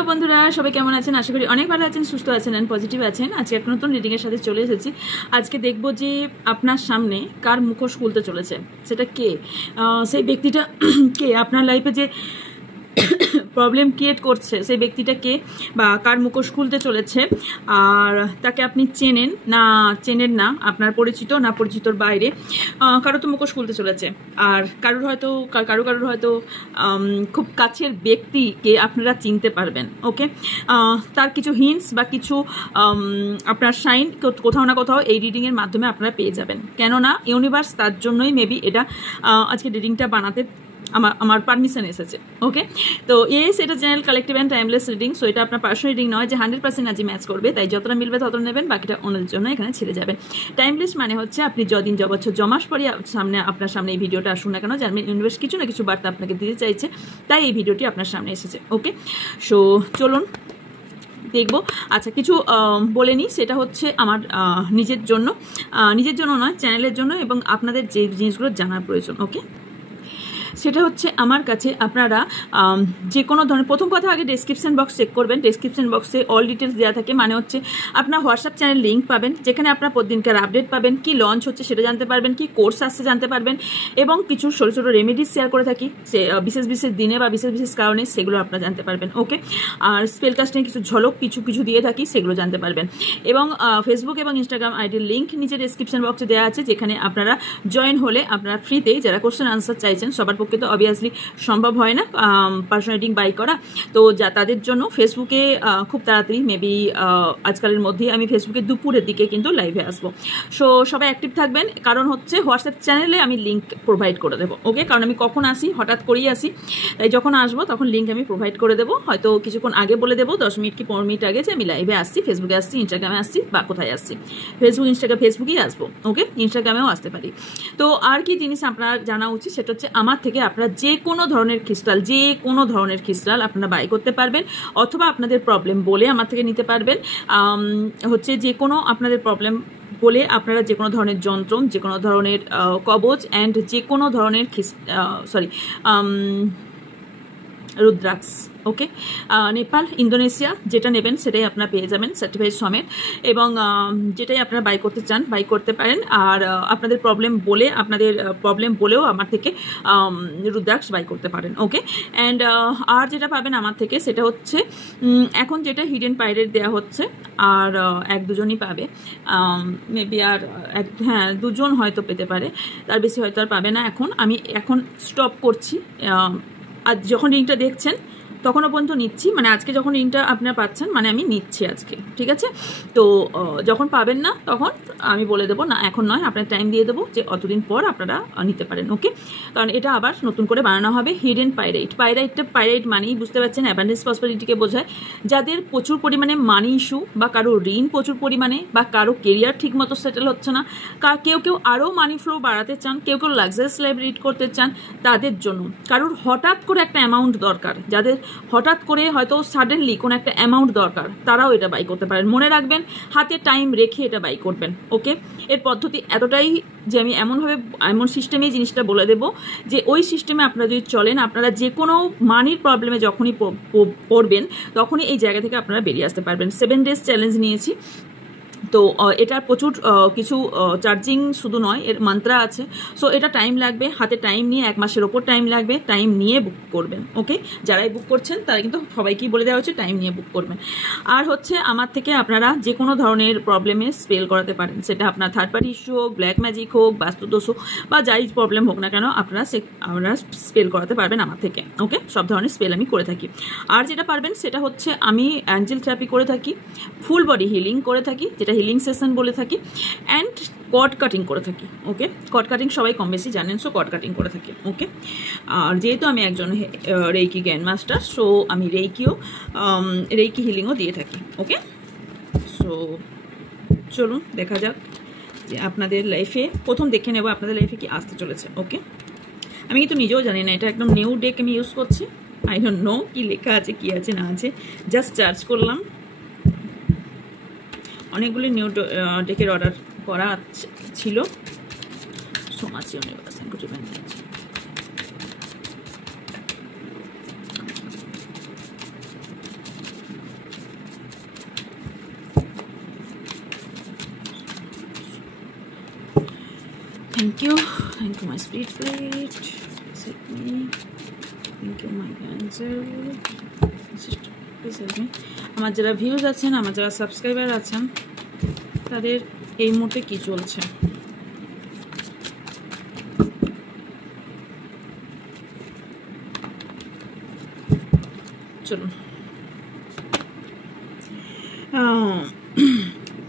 Hello বন্ধুরা, সবাই কেমন আছেন? আশা করি অনেক ভালো আছেন, সুস্থ আছেন এন্ড পজিটিভ আছেন। আজকে একটা নতুন রিডিং এর সাথে চলে এসেছি। আজকে দেখব যে আপনার সামনে কার মুখোশ খুলতে চলেছে, সেটা কে, সেই ব্যক্তিটা কে, আপনার লাইফে যে প্রবলেম ক্রিয়েট করছে সেই ব্যক্তিটা কে বা কার মুখোশ খুলতে চলেছে, আর তাকে আপনি চেনেন না, আপনার পরিচিত না পরিচিতর বাইরে কারো তো মুখোশ খুলতে চলেছে। আর কারোর হয়তো খুব কাছের ব্যক্তিকে আপনারা চিনতে পারবেন। ওকে, তার কিছু হিন্টস বা কিছু আপনার সাইন কোথাও না কোথাও এই রিডিংয়ের মাধ্যমে আপনারা পেয়ে যাবেন। কেননা ইউনিভার্স তার জন্যই মেবি এটা আজকে রিডিংটা বানাতে আমার পারমিশন এসেছে। ওকে, তো এটা general collective and timeless reading. So এটা আপনার পার্সোনাল রিডিং নয় যে 100% আজই ম্যাচ করবে, তাই যতটা মিলবে ততটা নেবেন, বাকিটা অন্যদের জন্য এখানে ছেড়ে যাবেন। টাইমলেস মানে হচ্ছে আপনি যদিন বছর জমাস পরে আপনার সামনে এই ভিডিওটা আসুন না কেন, যার ইউনিভার্স কিছু না কিছু বার্তা আপনাকে দিতে চাইছে, তাই এই ভিডিওটি আপনার সামনে এসেছে। ওকে, সো চলুন দেখবো। আচ্ছা, কিছু বলে নিই, সেটা হচ্ছে আমার নিজের জন্য নয়, চ্যানেলের জন্য এবং আপনাদের যে জিনিসগুলো জানার প্রয়োজন। ওকে, সেটা হচ্ছে আমার কাছে আপনারা যে কোনো ধরনের, প্রথম কথা আগে ডেসক্রিপশন বক্স চেক করবেন। ডেসক্রিপশন বক্সে অল ডিটেলস দেওয়া থাকে, মানে হচ্ছে আপনার হোয়াটসঅ্যাপ চ্যানেল লিঙ্ক পাবেন, যেখানে আপনার প্রতিদিনকার আপডেট পাবেন, কি লঞ্চ হচ্ছে সেটা জানতে পারবেন, কি কোর্স আসছে জানতে পারবেন, এবং কিছু ছোটো ছোটো রেমেডিস শেয়ার করে থাকি সে বিশেষ দিনে বা বিশেষ কারণে, সেগুলো আপনারা জানতে পারবেন। ওকে, আর স্পেল কাস্টিং কিছু ঝলক কিছু দিয়ে থাকি, সেগুলো জানতে পারবেন। এবং ফেসবুক এবং ইনস্টাগ্রাম আইডির লিঙ্ক নিচে ডেসক্রিপশন বক্সে দেওয়া আছে, যেখানে আপনারা জয়েন হলে আপনারা ফ্রিতেই, যারা কোশ্চেন আনসার চাইছেন, সবার পক্ষে তো অবভিয়াসলি সম্ভব হয় না পার্সোনাল রিডিং বাই করা, তো তাদের জন্য ফেসবুকে খুব তাড়াতাড়ি মেবি আজকালের মধ্যে আমি ফেসবুকে দুপুরের দিকে কিন্তু লাইভে আসবো। সো সবাই অ্যাক্টিভ থাকবেন, কারণ হচ্ছে হোয়াটসঅ্যাপ চ্যানেলে আমি লিঙ্ক প্রোভাইড করে দেবো। ওকে, কারণ আমি কখন আসি, হঠাৎ করেই আসি, তাই যখন আসবো তখন লিঙ্ক আমি প্রোভাইড করে দেবো। হয়তো কিছুক্ষণ আগে বলে দেবো, 10 মিনিট কি 15 মিনিট আগে, যে আমি লাইভে আসছি, ফেসবুকে আসছি, ইনস্টাগ্রামে আসছি, বা কোথায় আসছি। ফেসবুকেই আসবো। ওকে, ইনস্টাগ্রামেও আসতে পারি। তো আর কি জিনিস আপনার জানা উচিত, সেটা হচ্ছে আমার থেকে আপনারা যে কোনো ধরনের ক্রিস্টাল আপনারা বাই করতে পারবেন, অথবা আপনাদের প্রবলেম বলে আমার থেকে নিতে পারবেন। হচ্ছে যে কোনো আপনাদের প্রবলেম বলে আপনারা যে কোনো ধরনের যন্ত্র, যে কোনো ধরনের কবচ অ্যান্ড যে কোনো ধরনের রুদ্রাক্স। ওকে, নেপাল, ইন্দোনেশিয়া যেটা নেবেন সেটাই আপনারা পেয়ে যাবেন সার্টিফাইড সমেত, এবং যেটাই আপনারা বাই করতে চান বাই করতে পারেন। আর আপনাদের প্রবলেম বলেও আমার থেকে রুদ্রাক্স বাই করতে পারেন। ওকে, অ্যান্ড আর যেটা পাবেন আমার থেকে সেটা হচ্ছে এখন যেটা হিডেন পাইরেট দেওয়া হচ্ছে, আর 1-2জনই পাবে মেবি, আর দুজন হয়তো পেতে পারে, তার বেশি হয়তো আর পাবে না। আমি এখন স্টপ করছি, আর যখন রিংটা দেখছেন তখনও পর্যন্ত নিচ্ছি, মানে আজকে যখন রিংটা আপনারা পাচ্ছেন মানে আমি নিচ্ছি আজকে, ঠিক আছে? তো যখন পাবেন না তখন আমি বলে দেবো না, এখন নয়, আপনার টাইম দিয়ে দেবো যে অতদিন পর আপনারা নিতে পারেন। ওকে, কারণ এটা আবার নতুন করে বানানো হবে হিডেন পাইরাইট মানেই বুঝতে পারছেন অ্যাবান্ডেন্স প্রসপারিটিকে বোঝায়। যাদের প্রচুর পরিমাণে মানি ইস্যু, বা কারো ঋণ প্রচুর পরিমাণে, বা কারো কেরিয়ার ঠিক মতো সেটেল হচ্ছে না, কেউ আরও মানি ফ্লো বাড়াতে চান, কেউ লাক্সারিয়াস লাইফ লিড করতে চান, তাদের জন্য। কারোর হঠাৎ করে একটা অ্যামাউন্ট দরকার, যাদের হঠাৎ করে হয়তো সাডেনলি কোনো একটা অ্যামাউন্ট দরকার, তারাও এটা বাই করতে পারেন। মনে রাখবেন, হাতে টাইম রেখে এটা বাই করবেন। ওকে, এর পদ্ধতি এতটাই যে আমি এমন সিস্টেমে জিনিসটা বলে দেবো যে ওই সিস্টেমে আপনারা যদি চলেন, আপনারা যে কোনো মানির প্রবলেমে যখনই পড়বেন তখনই এই জায়গা থেকে আপনারা বেরিয়ে আসতে পারবেন। 7 days চ্যালেঞ্জ নিয়েছি, তো এটার প্রচুর কিছু চার্জিং শুধু নয়, এর মন্ত্রা আছে। সো এটা টাইম লাগবে, হাতে টাইম নিয়ে 1 মাসের ওপর টাইম লাগবে, টাইম নিয়ে বুক করবেন। ওকে, যারাই বুক করছেন তারা কিন্তু সবাইকেই বলে দেওয়া হচ্ছে টাইম নিয়ে বুক করবেন। আর হচ্ছে আমার থেকে আপনারা যে কোনো ধরনের প্রবলেমে স্পেল করাতে পারেন, সেটা আপনার থার্ড পার্টি ইস্যু হোক, ব্ল্যাক ম্যাজিক হোক, বাস্তুদোষ হোক, বা যাই প্রবলেম হোক না কেন, আপনারা স্পেল করাতে পারবেন আমার থেকে। ওকে, সব ধরনের স্পেল আমি করে থাকি। আর যেটা পারবেন সেটা হচ্ছে আমি অ্যাঞ্জেল থেরাপি করে থাকি, ফুল বডি হিলিং করে থাকি, যেটা হিলিং সেশন বলে থাকি, অ্যান্ড কর্ড কাটিং করে থাকি। ওকে, কর্ড কাটিং সবাই কম বেশি জানেন, সো কর্ড কাটিং করে থাকি। ওকে, আর যেহেতু আমি একজন রেইকি গ্র্যান্ড মাস্টার, সো আমি রেইকি হিলিংও দিয়ে থাকি। ওকে, সো চলুন দেখা যাক যে আপনাদের লাইফে, প্রথম দেখে নেব আপনাদের লাইফে কি আসতে চলেছে। ওকে, আমি কিন্তু নিজেও জানি না, এটা একদম নিউ ডেক আমি ইউজ করছি, আই ডোন্ট নো কি লেখা আছে, কি আছে না আছে, জাস্ট চার্জ করলাম। অনেকগুলি নিউ ডেকের অর্ডার করা ছিল, সমাজ universe Thank you my spirit plate. Set me. Thank you my cancer. Please help me. আমার যারা ভিউজ আছেন, আমার যারা সাবস্ক্রাইবার আছেন, তাদের এই মুহূর্তে কি চলছে? চলুন।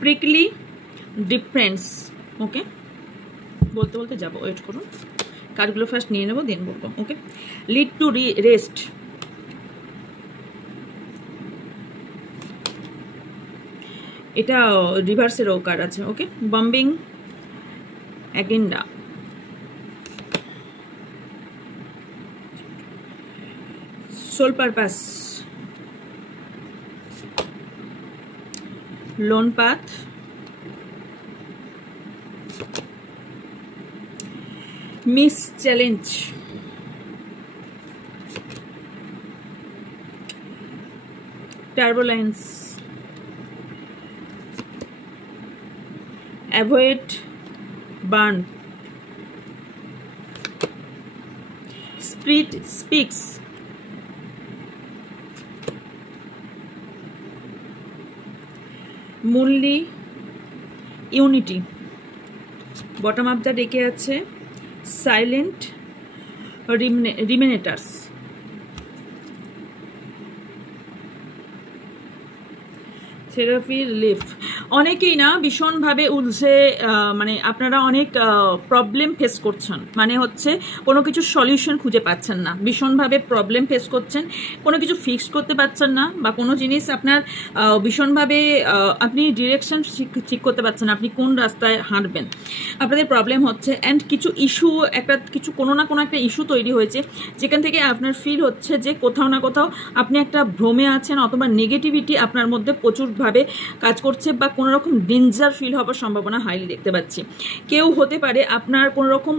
প্রিকলি ডিফারেন্স, ওকে, বলতে বলতে যাবো, ওয়েট করুন, কার্ডগুলো ফার্স্ট নিয়ে নেবো, দেন বলবো। ওকে, লিড টু রেস্ট, এটা রিভার্সেরও কার্ড আছে। Okay, bombing agenda, soul purpose, lone path, miss challenge, turbulence, avoid burn, spirit speaks, মূল্যি ইউনিটি, বটম অফ দ্য ডেকে আছে সাইলেন্ট রিমেনেটার্স। থেরাপি রিলিফ, অনেকেই না ভীষণভাবে উলঝে, মানে আপনারা অনেক প্রবলেম ফেস করছেন, মানে হচ্ছে কোনো কিছু সলিউশন খুঁজে পাচ্ছেন না, ভীষণভাবে প্রবলেম ফেস করছেন, কোনো কিছু ফিক্স করতে পারছেন না, বা কোনো জিনিস আপনার ভীষণভাবে আপনি ডিরেকশন ঠিক করতে পারছেন না, আপনি কোন রাস্তায় হাঁটবেন, আপনাদের প্রবলেম হচ্ছে। অ্যান্ড কিছু ইস্যু, কিছু কোনো না কোনো একটা ইস্যু তৈরি হয়েছে, যেখান থেকে আপনার ফিল হচ্ছে যে কোথাও না কোথাও আপনি একটা ভ্রমে আছেন, অথবা নেগেটিভিটি আপনার মধ্যে প্রচুরভাবে কাজ করছে, বা কোনো রকম ডেঞ্জার ফিল হওয়ার সম্ভাবনা হাইলি দেখতে পাচ্ছি। কেউ হতে পারে আপনার কোনো রকম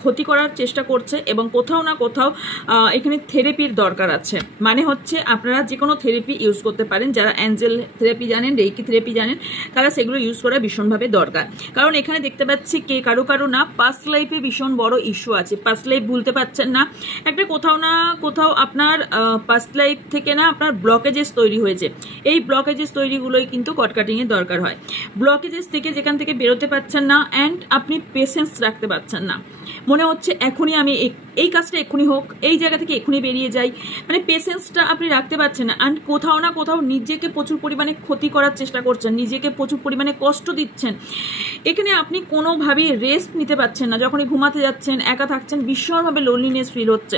ক্ষতি করার চেষ্টা করছে, এবং কোথাও না কোথাও এখানে থেরাপির দরকার আছে, মানে হচ্ছে আপনারা যে কোনো থেরাপি ইউজ করতে পারেন, যারা অ্যাঞ্জেল থেরাপি জানেন, রেইকি থেরাপি জানেন, তারা সেগুলো ইউজ করা ভীষণভাবে দরকার। কারণ এখানে দেখতে পাচ্ছি কে কারো না পাস্ট লাইফে ভীষণ বড় ইস্যু আছে, পাস্ট লাইফ ভুলতে পারছেন না, একটা কোথাও না কোথাও আপনার পাস্ট লাইফ থেকে না আপনার ব্লকেজেস তৈরি হয়েছে, এই ব্লকেজেস তৈরিগুলোই কিন্তু কটকাটিংয়ের দরকার হয়। ব্লকেজেস থেকে যেখান থেকে বেরোতে পারছেন না, অ্যান্ড আপনি পেশেন্স রাখতে পারছেন না, মনে হচ্ছে এখনই আমি এই কাজটা এক্ষুনি হোক, এই জায়গা থেকে এক্ষুনি বেরিয়ে যাই, মানে পেশেন্সটা আপনি রাখতে পারছেন না, অ্যান্ড কোথাও না কোথাও নিজেকে প্রচুর পরিমাণে ক্ষতি করার চেষ্টা করছেন, নিজেকে প্রচুর পরিমাণে কষ্ট দিচ্ছেন। এখানে আপনি কোনোভাবেই রেস্ট নিতে পারছেন না, যখনই ঘুমাতে যাচ্ছেন, একা থাকছেন, ভীষণভাবে লোনলিনেস ফিল হচ্ছে,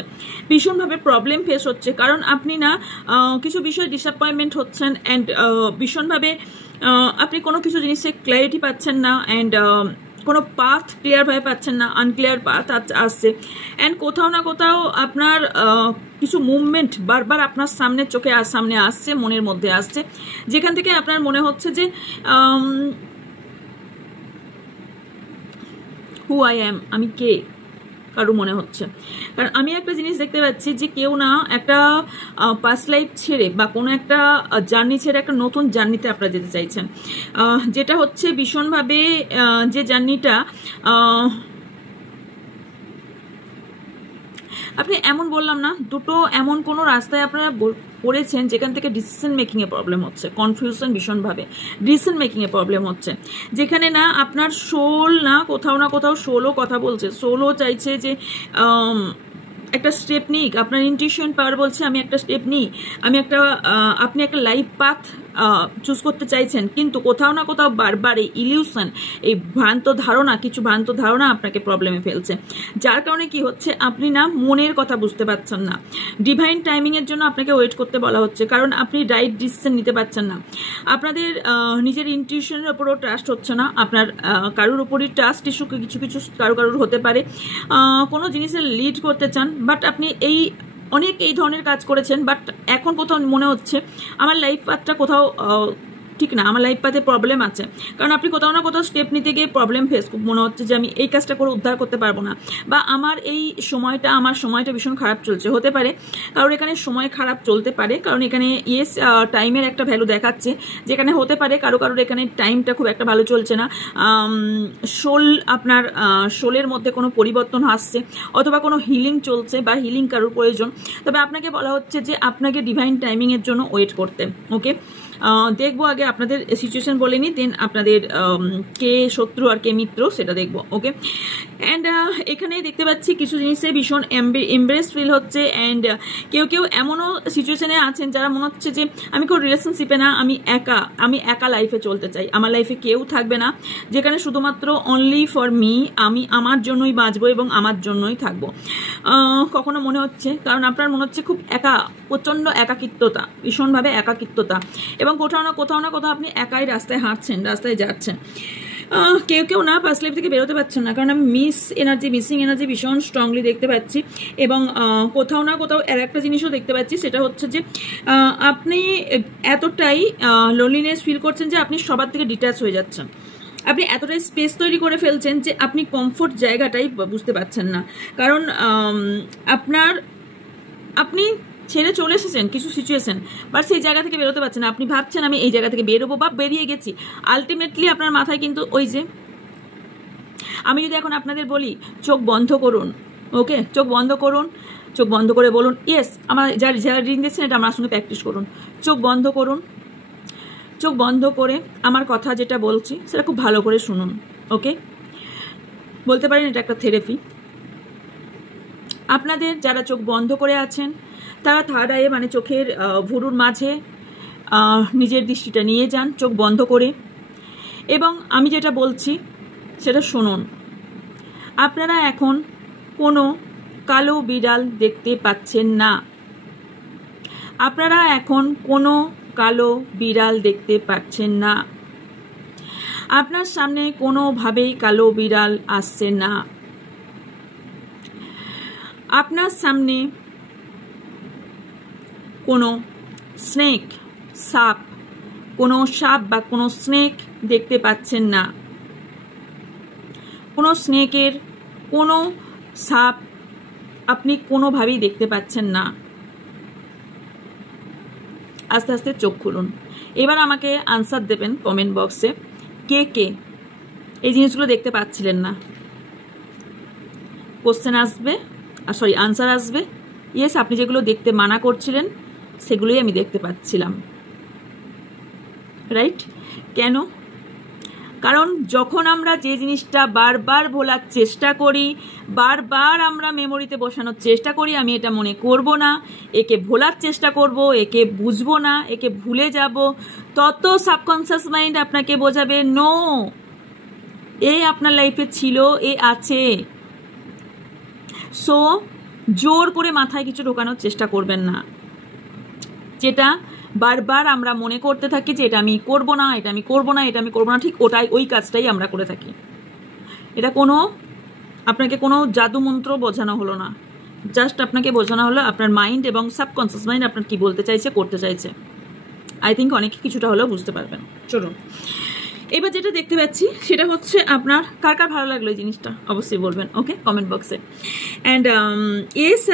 ভীষণভাবে প্রবলেম ফেস হচ্ছে, কারণ আপনি না কিছু বিষয়ে ডিসঅ্যাপয়েন্টমেন্ট হচ্ছেন, অ্যান্ড ভীষণভাবে আপনি কোনো কিছু জিনিসে ক্ল্যারিটি পাচ্ছেন না, অ্যান্ড কোনো পাথ ক্লিয়ারভাবে পাচ্ছেন না, আনক্লিয়ার পাথ আসছে, অ্যান্ড কোথাও না কোথাও আপনার কিছু মুভমেন্ট বারবার আপনার চোখে সামনে আসছে, মনের মধ্যে আসছে, যেখান থেকে আপনার মনে হচ্ছে যে হু আই অ্যাম, আমি কে, কারো মনে হচ্ছে। কারণ আমি একটা জিনিস দেখতে পাচ্ছি যে কেউ না একটা পাস্ট লাইফ ছেড়ে বা কোনো একটা জার্নি ছেড়ে একটা নতুন জার্নিতে আপনারা যেতে চাইছেন, যেটা হচ্ছে ভীষণভাবে যে জার্নিটা আপনি এমন বললাম না, দুটো এমন কোনো রাস্তায় আপনারা পড়েছেন যেখান থেকে ডিসিশন মেকিংয়ে প্রবলেম হচ্ছে, কনফিউশন ভীষণভাবে, ডিসিশন মেকিংয়ে প্রবলেম হচ্ছে, যেখানে না আপনার সোল না কোথাও সোলও কথা বলছে, সোলও চাইছে যে একটা স্টেপ নিক, আপনার ইনটিউশন পাওয়ার বলছে আমি একটা স্টেপ নিই, আপনি একটা লাইফ পাথ চুজ করতে চাইছেন, কিন্তু কোথাও না কোথাও বারবার এই ইলিউশন, এই কিছু ভ্রান্ত ধারণা আপনাকে প্রবলেমে ফেলছে, যার কারণে কি হচ্ছে আপনি না মনের কথা বুঝতে পারছেন না, ডিভাইন টাইমিং এর জন্য আপনাকে ওয়েট করতে বলা হচ্ছে, কারণ আপনি রাইট ডিসিশন নিতে পারছেন না, আপনাদের নিজের ইনটিউশনের উপরও ট্রাস্ট হচ্ছে না, আপনার কারোর উপরই ট্রাস্ট ইস্যু কিছু কারোর হতে পারে, কোনো জিনিসের লিড করতে চান, বাট আপনি অনেক এই ধরনের কাজ করেছেন, বাট এখন কোথাও মনে হচ্ছে আমার লাইফ পাথটা কোথাও ঠিক না, আমার লাইফ পাতে প্রবলেম আছে, কারণ আপনি কোথাও না কোথাও স্টেপ নিতে গিয়ে প্রবলেম ফেস মনে হচ্ছে যে আমি এই কাজটা করে উদ্ধার করতে পারবো না, বা আমার সময়টা ভীষণ খারাপ চলছে। হতে পারে কারণ এখানে সময় খারাপ চলতে পারে, কারণ এখানে ইয়েস টাইমের একটা ভ্যালু দেখাচ্ছে, যেখানে হতে পারে কারোর এখানে টাইমটা খুব একটা ভালো চলছে না, আপনার সোলের মধ্যে কোনো পরিবর্তন আসছে, অথবা কোনো হিলিং চলছে বা হিলিং কারোর প্রয়োজন। তবে আপনাকে বলা হচ্ছে যে আপনাকে ডিভাইন টাইমিংয়ের জন্য ওয়েট করতে। ওকে, দেখবো আগে আপনাদের সিচুয়েশন বলে নি, দেন আপনাদের কে শত্রু আর কে মিত্র সেটা দেখবো। ওকে, অ্যান্ড এখানে দেখতে পাচ্ছি কিছু জিনিসে ভীষণ এমব্রেস ফিল হচ্ছে, অ্যান্ড কেউ এমনও সিচুয়েশনে আছেন যারা মনে হচ্ছে যে আমি কোনো রিলেশনশিপে না, আমি একা লাইফে চলতে চাই, আমার লাইফে কেউ থাকবে না, যেখানে শুধুমাত্র অনলি ফর মি, আমি আমার জন্যই বাঁচবো এবং আমার জন্যই থাকবো। কখনো মনে হচ্ছে, কারণ আপনার মনে হচ্ছে খুব একা, প্রচণ্ড একাকিত্বতা, ভীষণভাবে একাকিত্বতা, এবং কোথাও না কোথাও আপনি একাই রাস্তায় হাঁটছেন, রাস্তায় যাচ্ছেন। কেউ না পাস্ট লাইফ থেকে বেরোতে পারছেন না, কারণ আমি মিসিং এনার্জি ভীষণ স্ট্রংলি দেখতে পাচ্ছি। এবং কোথাও না কোথাও আর একটা জিনিসও দেখতে পাচ্ছি, সেটা হচ্ছে যে আপনি এতটাই লোনলিনেস ফিল করছেন যে আপনি সবার থেকে ডিট্যাচ হয়ে যাচ্ছেন, আপনি এতটাই স্পেস তৈরি করে ফেলছেন যে আপনি কমফোর্ট জায়গাটাই বুঝতে পারছেন না, কারণ আপনি ছেড়ে চলে এসেছেন কিছু সিচুয়েশন, বাট সেই জায়গা থেকে বেরোতে পারছেন না। আপনি ভাবছেন আমি এই জায়গা থেকে বেরোবো বা বেরিয়ে গেছি, আলটিমেটলি আপনার মাথায় কিন্তু ওই যে, আমি যদি এখন আপনাদের বলি চোখ বন্ধ করুন, ওকে, চোখ বন্ধ করুন, চোখ বন্ধ করে বলুন ইয়েস, আমার যারা রিং দিচ্ছেন এটা আমার সঙ্গে প্র্যাকটিস করুন। চোখ বন্ধ করুন, চোখ বন্ধ করে আমার কথা যেটা বলছি সেটা খুব ভালো করে শুনুন। ওকে, বলতে পারেন এটা একটা থেরাপি। আপনাদের যারা চোখ বন্ধ করে আছেন তারা থার্ড আইয়ে মানে চোখের ভুরুর মাঝে নিজের দৃষ্টিটা নিয়ে যান চোখ বন্ধ করে, এবং আমি যেটা বলছি সেটা শুনুন। আপনারা এখন কোনো কালো বিড়াল দেখতে পাচ্ছেন না, আপনারা এখন কোনো কালো বিড়াল দেখতে পাচ্ছেন না, আপনার সামনে কোনোভাবেই কালো বিড়াল আসছে না, আপনার সামনে কোনো স্নেক, কোনো সাপ বা কোনো স্নেক দেখতে পাচ্ছেন না, কোনো স্নেকের, কোনো সাপ আপনি কোনোভাবেই দেখতে পাচ্ছেন না। আস্তে আস্তে চোখ খুলুন। এবার আমাকে আনসার দেবেন কমেন্ট বক্সে, কে এই জিনিসগুলো দেখতে পাচ্ছিলেন না। কোশ্চেন আসবে, আনসার আসবে, ইয়েস আপনি যেগুলো দেখতে মানা করছিলেন সেগুলোই আমি দেখতে পাচ্ছিলাম, রাইট? কেন? কারণ যখন আমরা যে জিনিসটা বারবার ভোলার চেষ্টা করি, বারবার আমরা মেমোরিতে বসানোর চেষ্টা করি, আমি এটা মনে করব না, একে ভোলার চেষ্টা করব, একে বুঝবো না, একে ভুলে যাব, তত সাবকনসিয়াস মাইন্ড আপনাকে বোঝাবে নো, এ আপনার লাইফে ছিল, এ আছে। সো জোর করে মাথায় কিছু ঢোকানোর চেষ্টা করবেন না, যেটা বারবার আমরা মনে করতে থাকি যে এটা আমি করব না, এটা আমি করব না, এটা আমি করব না, ঠিক ওই কাজটাই আমরা করে থাকি। এটা আপনাকে কোনো জাদু মন্ত্র বোঝানো হলো না, জাস্ট আপনাকে বোঝানো হলো আপনার মাইন্ড এবং সাবকনসিয়াস মাইন্ড আপনার কি বলতে চাইছে, করতে চাইছে। আই থিঙ্ক অনেকে কিছুটা হলেও বুঝতে পারবেন। চলুন এবার যেটা দেখতে পাচ্ছি সেটা হচ্ছে আপনার কার ভালো লাগলো এই জিনিসটা অবশ্যই বলবেন, ওকে, কমেন্ট বক্সে। অ্যান্ড ইয়েস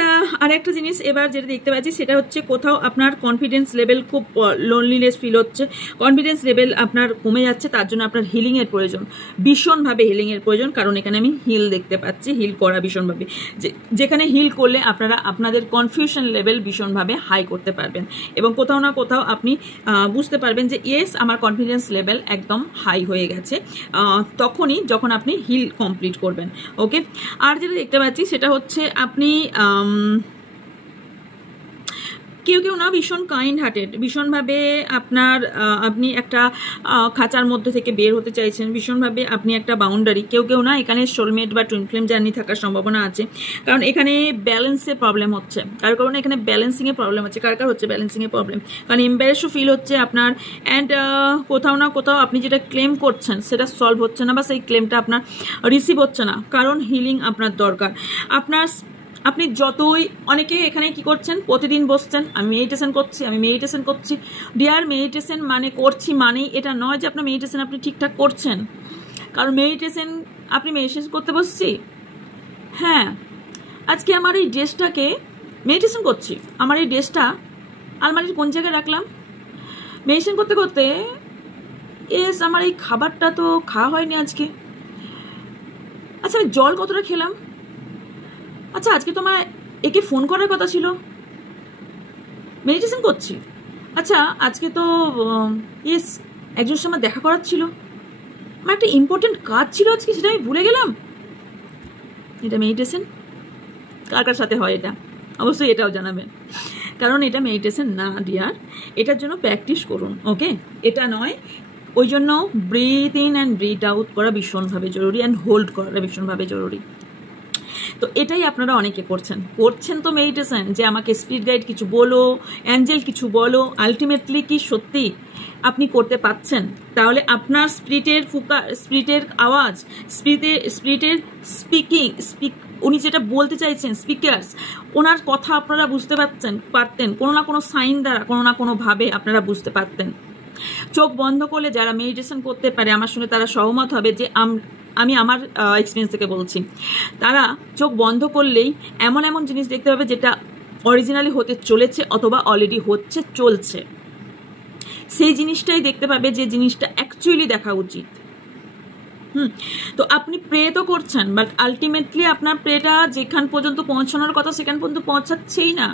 আর একটা জিনিস এবার যেটা দেখতে পাচ্ছি সেটা হচ্ছে কোথাও আপনার কনফিডেন্স লেভেল খুব লোনলিনেস ফিল হচ্ছে, কনফিডেন্স লেভেল আপনার কমে যাচ্ছে, তার জন্য আপনার হিলিংয়ের প্রয়োজন, ভীষণভাবে হিলিংয়ের প্রয়োজন। কারণ এখানে আমি হিল দেখতে পাচ্ছি, হিল করা ভীষণভাবে, যেখানে হিল করলে আপনারা আপনাদের কনফিউশন লেভেল ভীষণভাবে হাই করতে পারবেন, এবং কোথাও না কোথাও আপনি বুঝতে পারবেন যে ইয়েস আমার কনফিডেন্স লেভেল একদম হাই হয়ে গেছে, তখনই যখন আপনি হিল কমপ্লিট করবেন। ওকে, আর যেটা দেখতে পাচ্ছি সেটা হচ্ছে আপনি কেউ না ভীষণ কাইন্ড হার্টেড, ভীষণভাবে আপনি একটা খাঁচার মধ্যে থেকে বের হতে চাইছেন, ভীষণভাবে আপনি একটা বাউন্ডারি, কেউ না এখানে সোলমেট বা টুইন ফ্লেম জার্নি থাকার সম্ভাবনা আছে, কারণ এখানে ব্যালেন্সের প্রবলেম হচ্ছে, কারণ এখানে ব্যালেন্সিংয়ের প্রবলেম হচ্ছে, কার হচ্ছে ব্যালেন্সিংয়ের প্রবলেম, কারণ এম্বারেসও ফিল হচ্ছে আপনার, অ্যান্ড কোথাও না কোথাও আপনি যেটা ক্লেম করছেন সেটা সলভ হচ্ছে না, বা সেই ক্লেমটা আপনার রিসিভ হচ্ছে না, কারণ হিলিং আপনার দরকার। আপনি যতই, অনেকে এখানে কি করছেন, প্রতিদিন বসছেন আমি মেডিটেশন করছি, আমি মেডিটেশন করছি। ডিয়ার, মেডিটেশন মানে করছি মানেই এটা নয় যে আপনার মেডিটেশন আপনি ঠিকঠাক করছেন। কারণ মেডিটেশন, আপনি মেডিটেশন করতে বসছি, হ্যাঁ আজকে আমার এই ড্রেসটাকে মেডিটেশন করছি, আমার এই ড্রেসটা আলমারির কোন জায়গায় রাখলাম মেডিটেশন করতে করতে, আমার এই খাবারটা তো খাওয়া হয়নি আজকে, আচ্ছা আমি জল কতটা খেলাম, আচ্ছা আজকে তো আমার একে ফোন করার কথা ছিল, মেডিটেশন করছি। আচ্ছা আজকে তো একজনের সাথে আমার দেখা করার ছিল, আমার একটা ইম্পর্টেন্ট কাজ ছিল আজকে, সেটা আমি ভুলে গেলাম। এটা মেডিটেশন? কার কার সাথে হয় এটা অবশ্যই এটাও জানাবেন, কারণ এটা মেডিটেশন না ডিয়ার, এটার জন্য প্র্যাকটিস করুন। ওকে, এটা নয়, ওই জন্য breathe in and breathe out করা ভীষণভাবে জরুরি, অ্যান্ড হোল্ড করা ভীষণভাবে জরুরি। তো এটাই আপনারা অনেকে করছেন তো মেডিটেশন, যে আমাকে স্পিরিট গাইড কিছু বলো, অ্যাঞ্জেল কিছু বলো, আলটিমেটলি কি সত্যি আপনি করতে পাচ্ছেন? তাহলে আপনার স্পিরিটের আওয়াজ, স্পিরিটের উনি যেটা বলতে চাইছেন, স্পিকার্স, ওনার কথা আপনারা বুঝতে পারতেন কোনো না কোনো সাইন দ্বারা, কোনো না কোনো ভাবে আপনারা বুঝতে পারতেন। চোখ বন্ধ করলে যারা মেডিটেশন করতে পারে আমার সঙ্গে তারা সহমত হবে যে আমি আমার এক্সপিরিয়েন্স থেকে বলছি, তারা চোখ বন্ধ করলেই এমন এমন জিনিস দেখতে পাবে যেটা অরিজিনালি হতে চলেছে অথবা অলরেডি হচ্ছে, চলছে, সেই জিনিসটাই দেখতে পাবে যে জিনিসটা অ্যাকচুয়ালি দেখা উচিত। তো আপনি প্রে তো করছেন, বাট আলটিমেটলি আপনার প্রেটা যেখান পর্যন্ত পৌঁছানোর কথা সেখান পর্যন্ত পৌঁছাচ্ছেই না।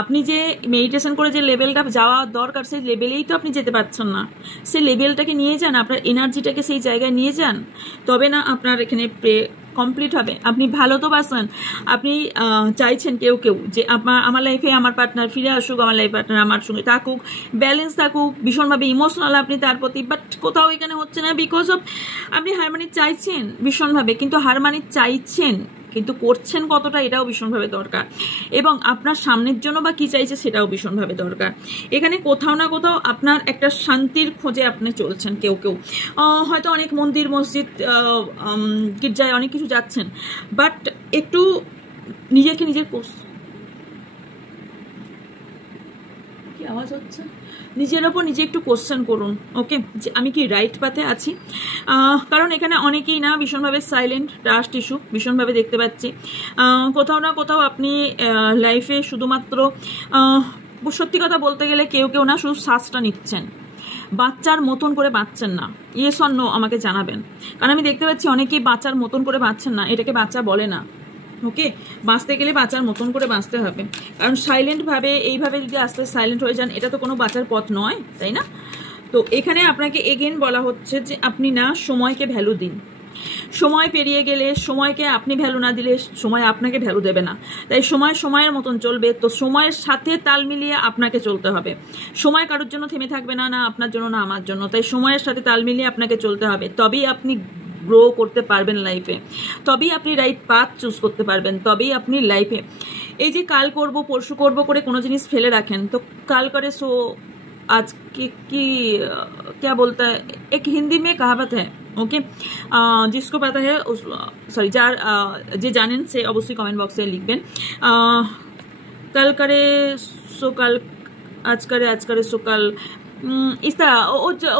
আপনি যে মেডিটেশন করে যে লেভেলটা যাওয়া দরকার সেই লেভেলেই তো আপনি যেতে পারছেন না। সেই লেভেলটাকে নিয়ে যান, আপনার এনার্জিটাকে সেই জায়গায় নিয়ে যান, তবে না আপনার এখানে প্রে কমপ্লিট হবে। আপনি ভালো তো বাসেন, আপনি চাইছেন কেউ যে আমার লাইফে আমার পার্টনার ফিরে আসুক, আমার লাইফ পার্টনার আমার সঙ্গে থাকুক, ব্যালেন্স থাকুক, ভীষণভাবে ইমোশনাল আপনি তার প্রতি, বাট কোথাও এখানে হচ্ছে না, বিকজ অফ আপনি হারমানি চাইছেন ভীষণভাবে, কিন্তু হারমানি চাইছেন কিন্তু করছেন কতটা এটাও ভীষণভাবে দরকার, এবং আপনার সামনের জন্য বা কি চাইছে সেটাও ভীষণভাবে দরকার। এখানে কোথাও না কোথাও আপনার একটা শান্তির খোঁজে আপনি চলছেন, কেউ হয়তো অনেক মন্দির মসজিদ গির্জায় অনেক কিছু যাচ্ছেন, বাট একটু নিজেকে কি আওয়াজ হচ্ছে, নিজের ওপর নিজে একটু কোশ্চেন করুন। ওকে, যে আমি কি রাইট পাথে আছি? কারণ এখানে অনেকেই না ভীষণভাবে সাইলেন্ট, ট্রাস্ট ইস্যু ভীষণভাবে দেখতে পাচ্ছি। কোথাও না কোথাও আপনি লাইফে শুধুমাত্র সত্যি কথা বলতে গেলে কেউ না শুধু শ্বাসটা নিচ্ছেন, বাচ্চার মতন করে বাঁচছেন না। ইয়েস অর নো আমাকে জানাবেন, কারণ আমি দেখতে পাচ্ছি অনেকেই বাচ্চার মতন করে বাঁচছেন না, এটাকে বাচ্চা বলে না। ওকে, বাঁচতে গেলে বাঁচার মতন করে বাঁচতে হবে, কারণ সাইলেন্টভাবে এইভাবে যদি আস্তে সাইলেন্ট হয়ে যান এটা তো কোনো বাঁচার পথ নয়, তাই না? তো এখানে আপনাকে এগেন বলা হচ্ছে যে আপনি না সময়কে ভ্যালু দিন। সময় পেরিয়ে গেলে, সময়কে আপনি ভ্যালু না দিলে সময় আপনাকে ভ্যালু দেবে না। তাই সময়ের মতন চলবে, তো সময়ের সাথে তাল মিলিয়ে আপনাকে চলতে হবে। সময় কারোর জন্য থেমে থাকবে না, না আপনার জন্য না আমার জন্য। তাই সময়ের সাথে তাল মিলিয়ে আপনাকে চলতে হবে, তবেই আপনি গ্রো করতে পারবেন লাইফে, তবেই আপনি রাইট পাথ চুজ করতে পারবেন, তবেই আপনি লাইফে এই যে কাল করব পরশু করব করে কোনো জিনিস ফেলে রাখেন, তো কাল করে সো आज की क्या बोलता है, एक हिंदी में कहावत है। ओके, जिसको पता है उस सॉरी যার যে জানেন সে অবশ্যই কমেন্ট বক্সে লিখবেন। কাল করে সো কাল, আজ করে সো কাল, ইস্তা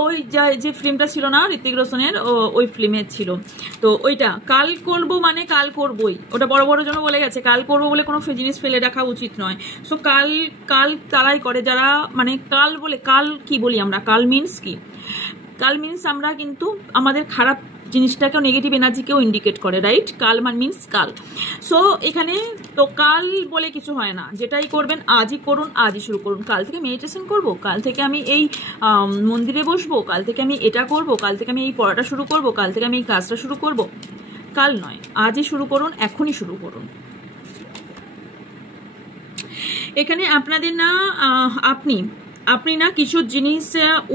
ওই যে ফিল্মটা ছিল না ঋত্বিক রোশনের, ওই ফিল্মে ছিল। তো ওইটা কাল করবো মানে কাল করবই, ওটা বড় বড় জন বলে গেছে, কাল করবো বলে কোনো জিনিস ফেলে রাখা উচিত নয়। সো কাল তারাই করে যারা মানে কাল বলে, কাল কি বলি আমরা, কাল মিনস কি, কাল মিনস আমরা কিন্তু আমাদের খারাপ জিনিসটাকেও, নেগেটিভ এনার্জিকেও ইন্ডিকেট করে, রাইট? কাল মিনস কাল। সো এখানে তো কাল বলে কিছু হয় না, যেটাই করবেন আজই করুন, আজই শুরু করুন। কাল থেকে মেডিটেশন করব, কাল থেকে আমি এই মন্দিরে বসবো, কাল থেকে আমি এটা করব, কাল থেকে আমি এই পড়াটা শুরু করব, কাল থেকে আমি এই কাজটা শুরু করব, কাল নয়, আজই শুরু করুন, এখনই শুরু করুন। এখানে আপনাদের না আপনি আপনি না কিছু জিনিস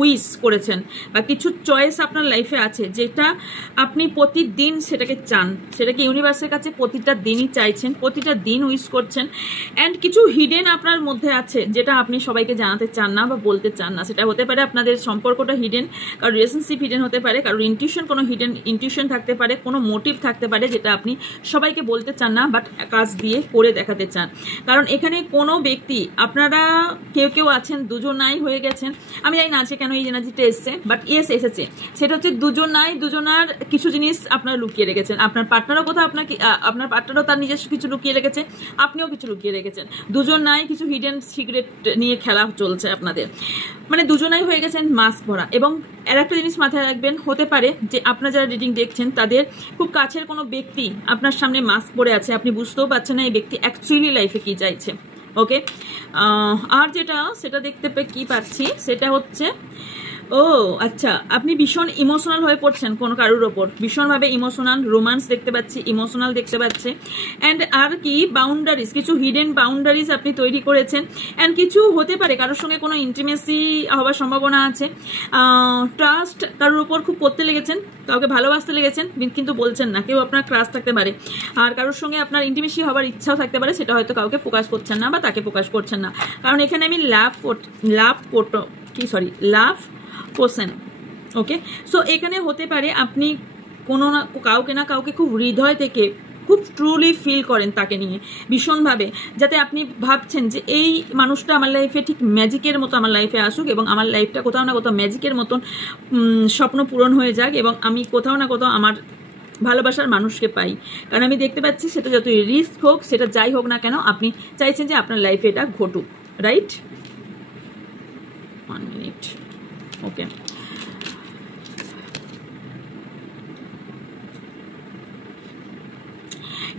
উইশ করেছেন বা কিছু চয়েস আপনার লাইফে আছে যেটা আপনি প্রতিদিন সেটাকে চান, সেটাকে ইউনিভার্সের কাছে প্রতিটা দিনই চাইছেন, প্রতিটা দিন উইশ করছেন। অ্যান্ড কিছু হিডেন আপনার মধ্যে আছে যেটা আপনি সবাইকে জানাতে চান না বা বলতে চান না। সেটা হতে পারে আপনাদের সম্পর্কটা হিডেন, কারোর রিলেশনশিপ হিডেন হতে পারে, কারোর ইনটিউশন, কোনো হিডেন ইনটিউশন থাকতে পারে, কোনো মোটিভ থাকতে পারে যেটা আপনি সবাইকে বলতে চান না বাট কাজ দিয়ে করে দেখাতে চান। কারণ এখানে কোনো ব্যক্তি, আপনারা কেউ কেউ আছেন দুজনাই হয়ে গেছেন, আমি জানি না আছে কেন এই এনার্জিটা এসছে, বাট ইয়েস এসেছে। সেটা হচ্ছে দুজনার কিছু জিনিস আপনারা লুকিয়ে রেখেছেন। আপনার পার্টনারও কোথাও আপনার পার্টনারও তার নিজস্ব কিছু লুকিয়ে রেখেছে, আপনিও কিছু লুকিয়ে রেখেছেন। দুজনাই কিছু হিডেন সিক্রেট নিয়ে খেলা চলছে আপনাদের, মানে দুজনাই হয়ে গেছেন মাস্ক ভরা। এবং আর একটা জিনিস মাথায় রাখবেন, হতে পারে যে আপনারা যারা রিডিং দেখছেন তাদের খুব কাছের কোনো ব্যক্তি আপনার সামনে মাস্ক পরে আছে, আপনি বুঝতেও পারছেন না এই ব্যক্তি অ্যাকচুয়ালি লাইফে কি চাইছে। ওকে, আর সেটা দেখতে কি পাচ্ছি সেটা হচ্ছে, ও আচ্ছা, আপনি ভীষণ ইমোশনাল হয়ে পড়ছেন কোনো কারোর ওপর, ভীষণভাবে ইমোশনাল, রোমান্স দেখতে পাচ্ছি, ইমোশনাল দেখতে পাচ্ছে। অ্যান্ড আর কি বাউন্ডারিজ, কিছু হিডেন বাউন্ডারিজ আপনি তৈরি করেছেন। অ্যান্ড কিছু হতে পারে কারোর সঙ্গে কোনো ইন্টিমেসি হওয়ার সম্ভাবনা আছে। ট্রাস্ট কারোর উপর খুব করতে লেগেছেন, কাউকে ভালোবাসতে লেগেছেন কিন্তু বলছেন না। কেউ আপনার ক্রাশ থাকতে পারে, আর কারোর সঙ্গে আপনার ইন্টিমেসি হওয়ার ইচ্ছাও থাকতে পারে, সেটা হয়তো কাউকে প্রকাশ করছেন না বা তাকে প্রকাশ করছেন না। কারণ এখানে আমি লাভ পোষেন। ওকে, সো এখানে হতে পারে আপনি কোনো না কাউকে খুব হৃদয় থেকে খুব ট্রুলি ফিল করেন তাকে নিয়ে ভীষণভাবে, যাতে আপনি ভাবছেন যে এই মানুষটা আমার লাইফে ঠিক ম্যাজিকের মতো আমার লাইফে আসুক এবং আমার লাইফটা কোথাও না কোথাও ম্যাজিকের মতন স্বপ্ন পূরণ হয়ে যাক এবং আমি কোথাও না কোথাও আমার ভালোবাসার মানুষকে পাই। কারণ আমি দেখতে পাচ্ছি সেটা যতই রিস্ক হোক, সেটা যাই হোক না কেন, আপনি চাইছেন যে আপনার লাইফে এটা ঘটুক, রাইট? 1 মিনিট। ওকে,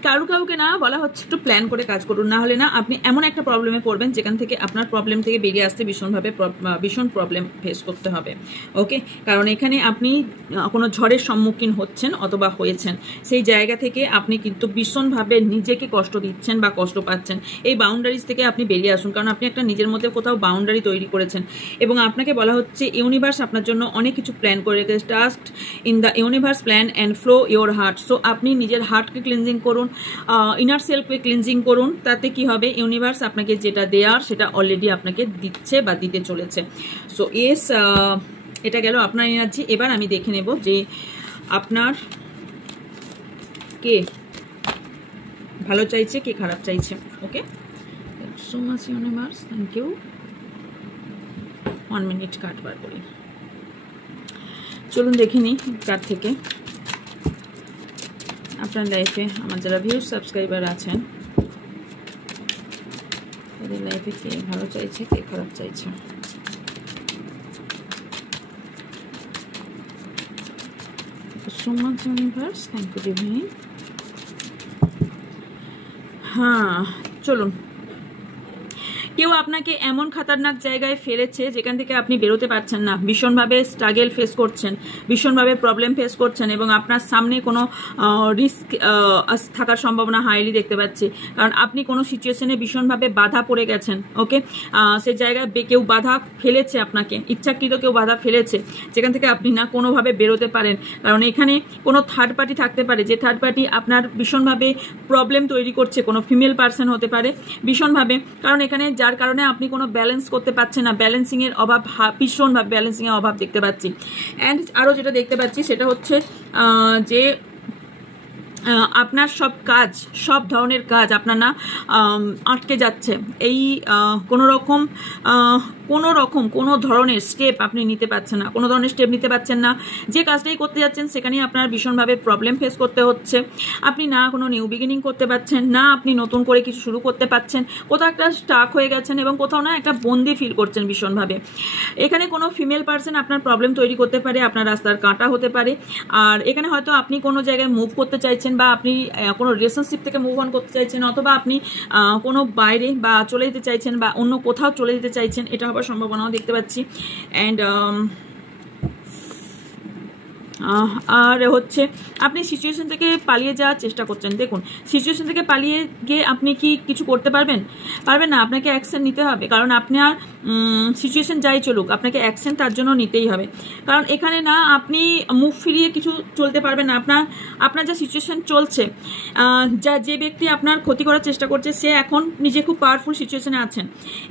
কাউকে না বলা হচ্ছে একটু প্ল্যান করে কাজ করুন, না হলে না আপনি এমন একটা প্রবলেমে পড়বেন যেখান থেকে আপনার প্রবলেম থেকে বেরিয়ে আসতে ভীষণ প্রবলেম ফেস করতে হবে। ওকে, কারণ এখানে আপনি কোনো ঝড়ের সম্মুখীন হচ্ছেন অথবা হয়েছেন, সেই জায়গা থেকে আপনি কিন্তু ভীষণভাবে নিজেকে কষ্ট দিচ্ছেন বা কষ্ট পাচ্ছেন। এই বাউন্ডারিজ থেকে আপনি বেরিয়ে আসুন, কারণ আপনি একটা নিজের মধ্যে কোথাও বাউন্ডারি তৈরি করেছেন এবং আপনাকে বলা হচ্ছে ইউনিভার্স আপনার জন্য অনেক কিছু প্ল্যান করে রেখেছে। Trust in the universe plan and flow your heart. So আপনি নিজের হার্টকে ক্লিনজিং করুন, ইনার সেলফকে ক্লিনজিং করুন। তাতে কি হবে, ইউনিভার্স আপনাকে যেটা দেয়ার সেটা অলরেডি আপনাকে দিচ্ছে বা দিতে চলেছে। সো ইয়েস, এটা গেল আপনার এনার্জি। এবার আমি দেখে নেব যে আপনার কে ভালো চাইছে, কে খারাপ চাইছে। Okay, so much universe, thank you. 1 minute card বার করি, চলুন দেখে নিই কার্ড থেকে আপনার লাইফে আমার যারা ভিউজ সাবস্ক্রাইবার আছেন তাদের লাইফে কে ভালো চাইছে, কে খারাপ চাইছে। So much universe, thank you divine. হ্যাঁ, চলুন। কেউ আপনাকে এমন খাতারনাক জায়গায় ফেলেছে যেখান থেকে আপনি বেরোতে পারছেন না, ভীষণভাবে স্ট্রাগল ফেস করছেন, ভীষণভাবে প্রবলেম ফেস করছেন এবং আপনার সামনে কোনো রিস্ক থাকার সম্ভাবনা হাইলি দেখতে পাচ্ছি। কারণ আপনি কোনো সিচুয়েশনে ভীষণভাবে বাধা পড়ে গেছেন। ওকে, সে জায়গায় কেউ বাধা ফেলেছে, আপনাকে ইচ্ছাকৃত কেউ বাধা ফেলেছে যেখান থেকে আপনি না কোনোভাবে বেরোতে পারেন। কারণ এখানে কোনো থার্ড পার্টি থাকতে পারে, যে থার্ড পার্টি আপনার ভীষণভাবে প্রবলেম তৈরি করছে, কোনো ফিমেল পার্সন হতে পারে ভীষণভাবে। কারণ এখানে যার কারণে আপনি কোনো ব্যালেন্স করতে পারছেন না, ব্যালেন্সিংয়ের অভাব, ভীষণভাবে ব্যালেন্সিংয়ের অভাব দেখতে পাচ্ছি। অ্যান্ড আরও যেটা দেখতে পাচ্ছি সেটা হচ্ছে যে আপনার সব ধরনের কাজ আপনার না আটকে যাচ্ছে। এই কোনো ধরনের স্টেপ আপনি নিতে পারছেন না, কোনো ধরনের স্টেপ নিতে পারছেন না। যে কাজটাই করতে যাচ্ছেন সেখানেই আপনার ভীষণভাবে প্রবলেম ফেস করতে হচ্ছে। আপনি না কোনো নিউ বিগিনিং করতে পারছেন না, আপনি নতুন করে কিছু শুরু করতে পারছেন, কোথাও একটা স্টাক হয়ে গেছেন এবং কোথাও না একটা বন্দি ফিল করছেন ভীষণভাবে। এখানে কোনো ফিমেল পার্সন আপনার প্রবলেম তৈরি করতে পারে, আপনার রাস্তার কাঁটা হতে পারে। আর এখানে হয়তো আপনি কোনো জায়গায় মুভ করতে চাইছেন বা আপনি কোনো রিলেশনশিপ থেকে মুভ অন করতে চাইছেন, অথবা আপনি কোনো বাইরে বা চলে যেতে চাইছেন বা অন্য কোথাও চলে যেতে চাইছেন, এটা হবার সম্ভাবনাও দেখতে পাচ্ছি। অ্যান্ড আর হচ্ছে আপনি সিচুয়েশন থেকে পালিয়ে যাওয়ার চেষ্টা করছেন। দেখুন, সিচুয়েশন থেকে পালিয়ে গিয়ে আপনি কি কিছু করতে পারবেন? পারবেন না। আপনাকে অ্যাকশন নিতে হবে, কারণ আপনার সিচুয়েশন যাই চলুক, আপনাকে অ্যাকশন তার জন্য নিতেই হবে। কারণ এখানে না আপনি মুখ ফিরিয়ে কিছু চলতে পারবেন না। আপনার যা সিচুয়েশন চলছে, যে ব্যক্তি আপনার ক্ষতি করার চেষ্টা করছে, সে এখন নিজে খুব পাওয়ারফুল সিচুয়েশনে আছেন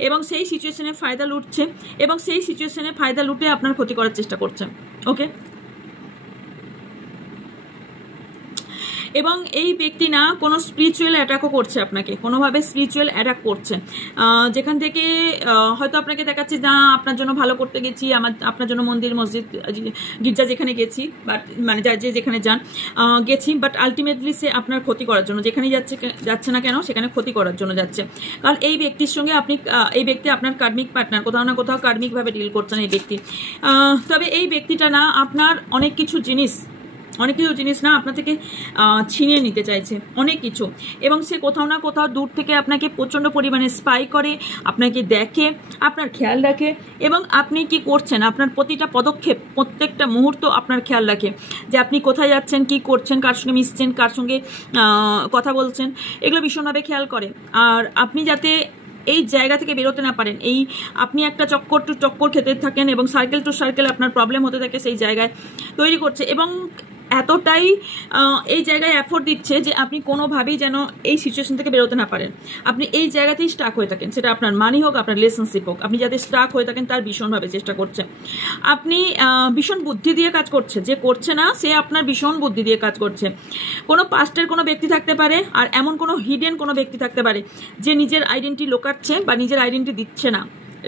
এবং সেই সিচুয়েশনে ফায়দা লুটছে এবং সেই সিচুয়েশনে ফায়দা লুটে আপনার ক্ষতি করার চেষ্টা করছে। ওকে, এবং এই ব্যক্তি না কোনো স্পিরিচুয়াল অ্যাটাকও করছে আপনাকে, কোনোভাবে স্পিরিচুয়াল অ্যাটাক করছে, যেখান থেকে হয়তো আপনাকে দেখাচ্ছে না আপনার জন্য ভালো করতে গেছি, আপনার জন্য মন্দির মসজিদ গির্জা যেখানে গেছি, বাট মানে যেখানে যান গেছি, বাট আলটিমেটলি সে আপনার ক্ষতি করার জন্য, যেখানে যাচ্ছে না কেন সেখানে ক্ষতি করার জন্য যাচ্ছে। কারণ এই ব্যক্তির সঙ্গে এই ব্যক্তি আপনার কার্মিক পার্টনার, কোথাও না কোথাও কার্মিকভাবে ডিল করছেন এই ব্যক্তি। তবে এই ব্যক্তিটা না আপনার অনেক কিছু জিনিস না আপনার থেকে ছিনিয়ে নিতে চাইছে, অনেক কিছু। এবং সে কোথাও না কোথাও দূর থেকে আপনাকে প্রচণ্ড পরিমাণে স্পাই করে, আপনাকে দেখে, আপনার খেয়াল রাখে এবং আপনি কি করছেন, আপনার প্রতিটা পদক্ষেপ, প্রত্যেকটা মুহূর্ত আপনার খেয়াল রাখে, যে আপনি কোথায় যাচ্ছেন, কি করছেন, কার সঙ্গে মিশছেন, কার সঙ্গে কথা বলছেন, এগুলো ভীষণভাবে খেয়াল করে। আর আপনি যাতে এই জায়গা থেকে বেরোতে না পারেন, আপনি একটা চক্কর টু চক্কর খেতে থাকেন এবং সার্কেল টু সার্কেল আপনার প্রবলেম হতে থাকে, সেই জায়গায় তৈরি করছে এবং এতটাই এই জায়গায় এফোর্ট দিচ্ছে যে আপনি কোনোভাবেই যেন এই সিচুয়েশন থেকে বেরোতে না পারেন। আপনি এই জায়গাতেই স্টাক হয়ে থাকেন, সেটা আপনার মানি হোক, আপনার রিলেশনশিপ হোক, আপনি যাতে স্টাক হয়ে থাকেন তার ভীষণভাবে চেষ্টা করছে। আপনি ভীষণ বুদ্ধি দিয়ে কাজ করছে, যে করছে না সে আপনার ভীষণ বুদ্ধি দিয়ে কাজ করছে। কোনো পাস্টের কোনো ব্যক্তি থাকতে পারে, আর এমন কোনো হিডেন কোনো ব্যক্তি থাকতে পারে যে নিজের আইডেন্টি লোকাচ্ছে বা নিজের আইডেন্টি দিচ্ছে না,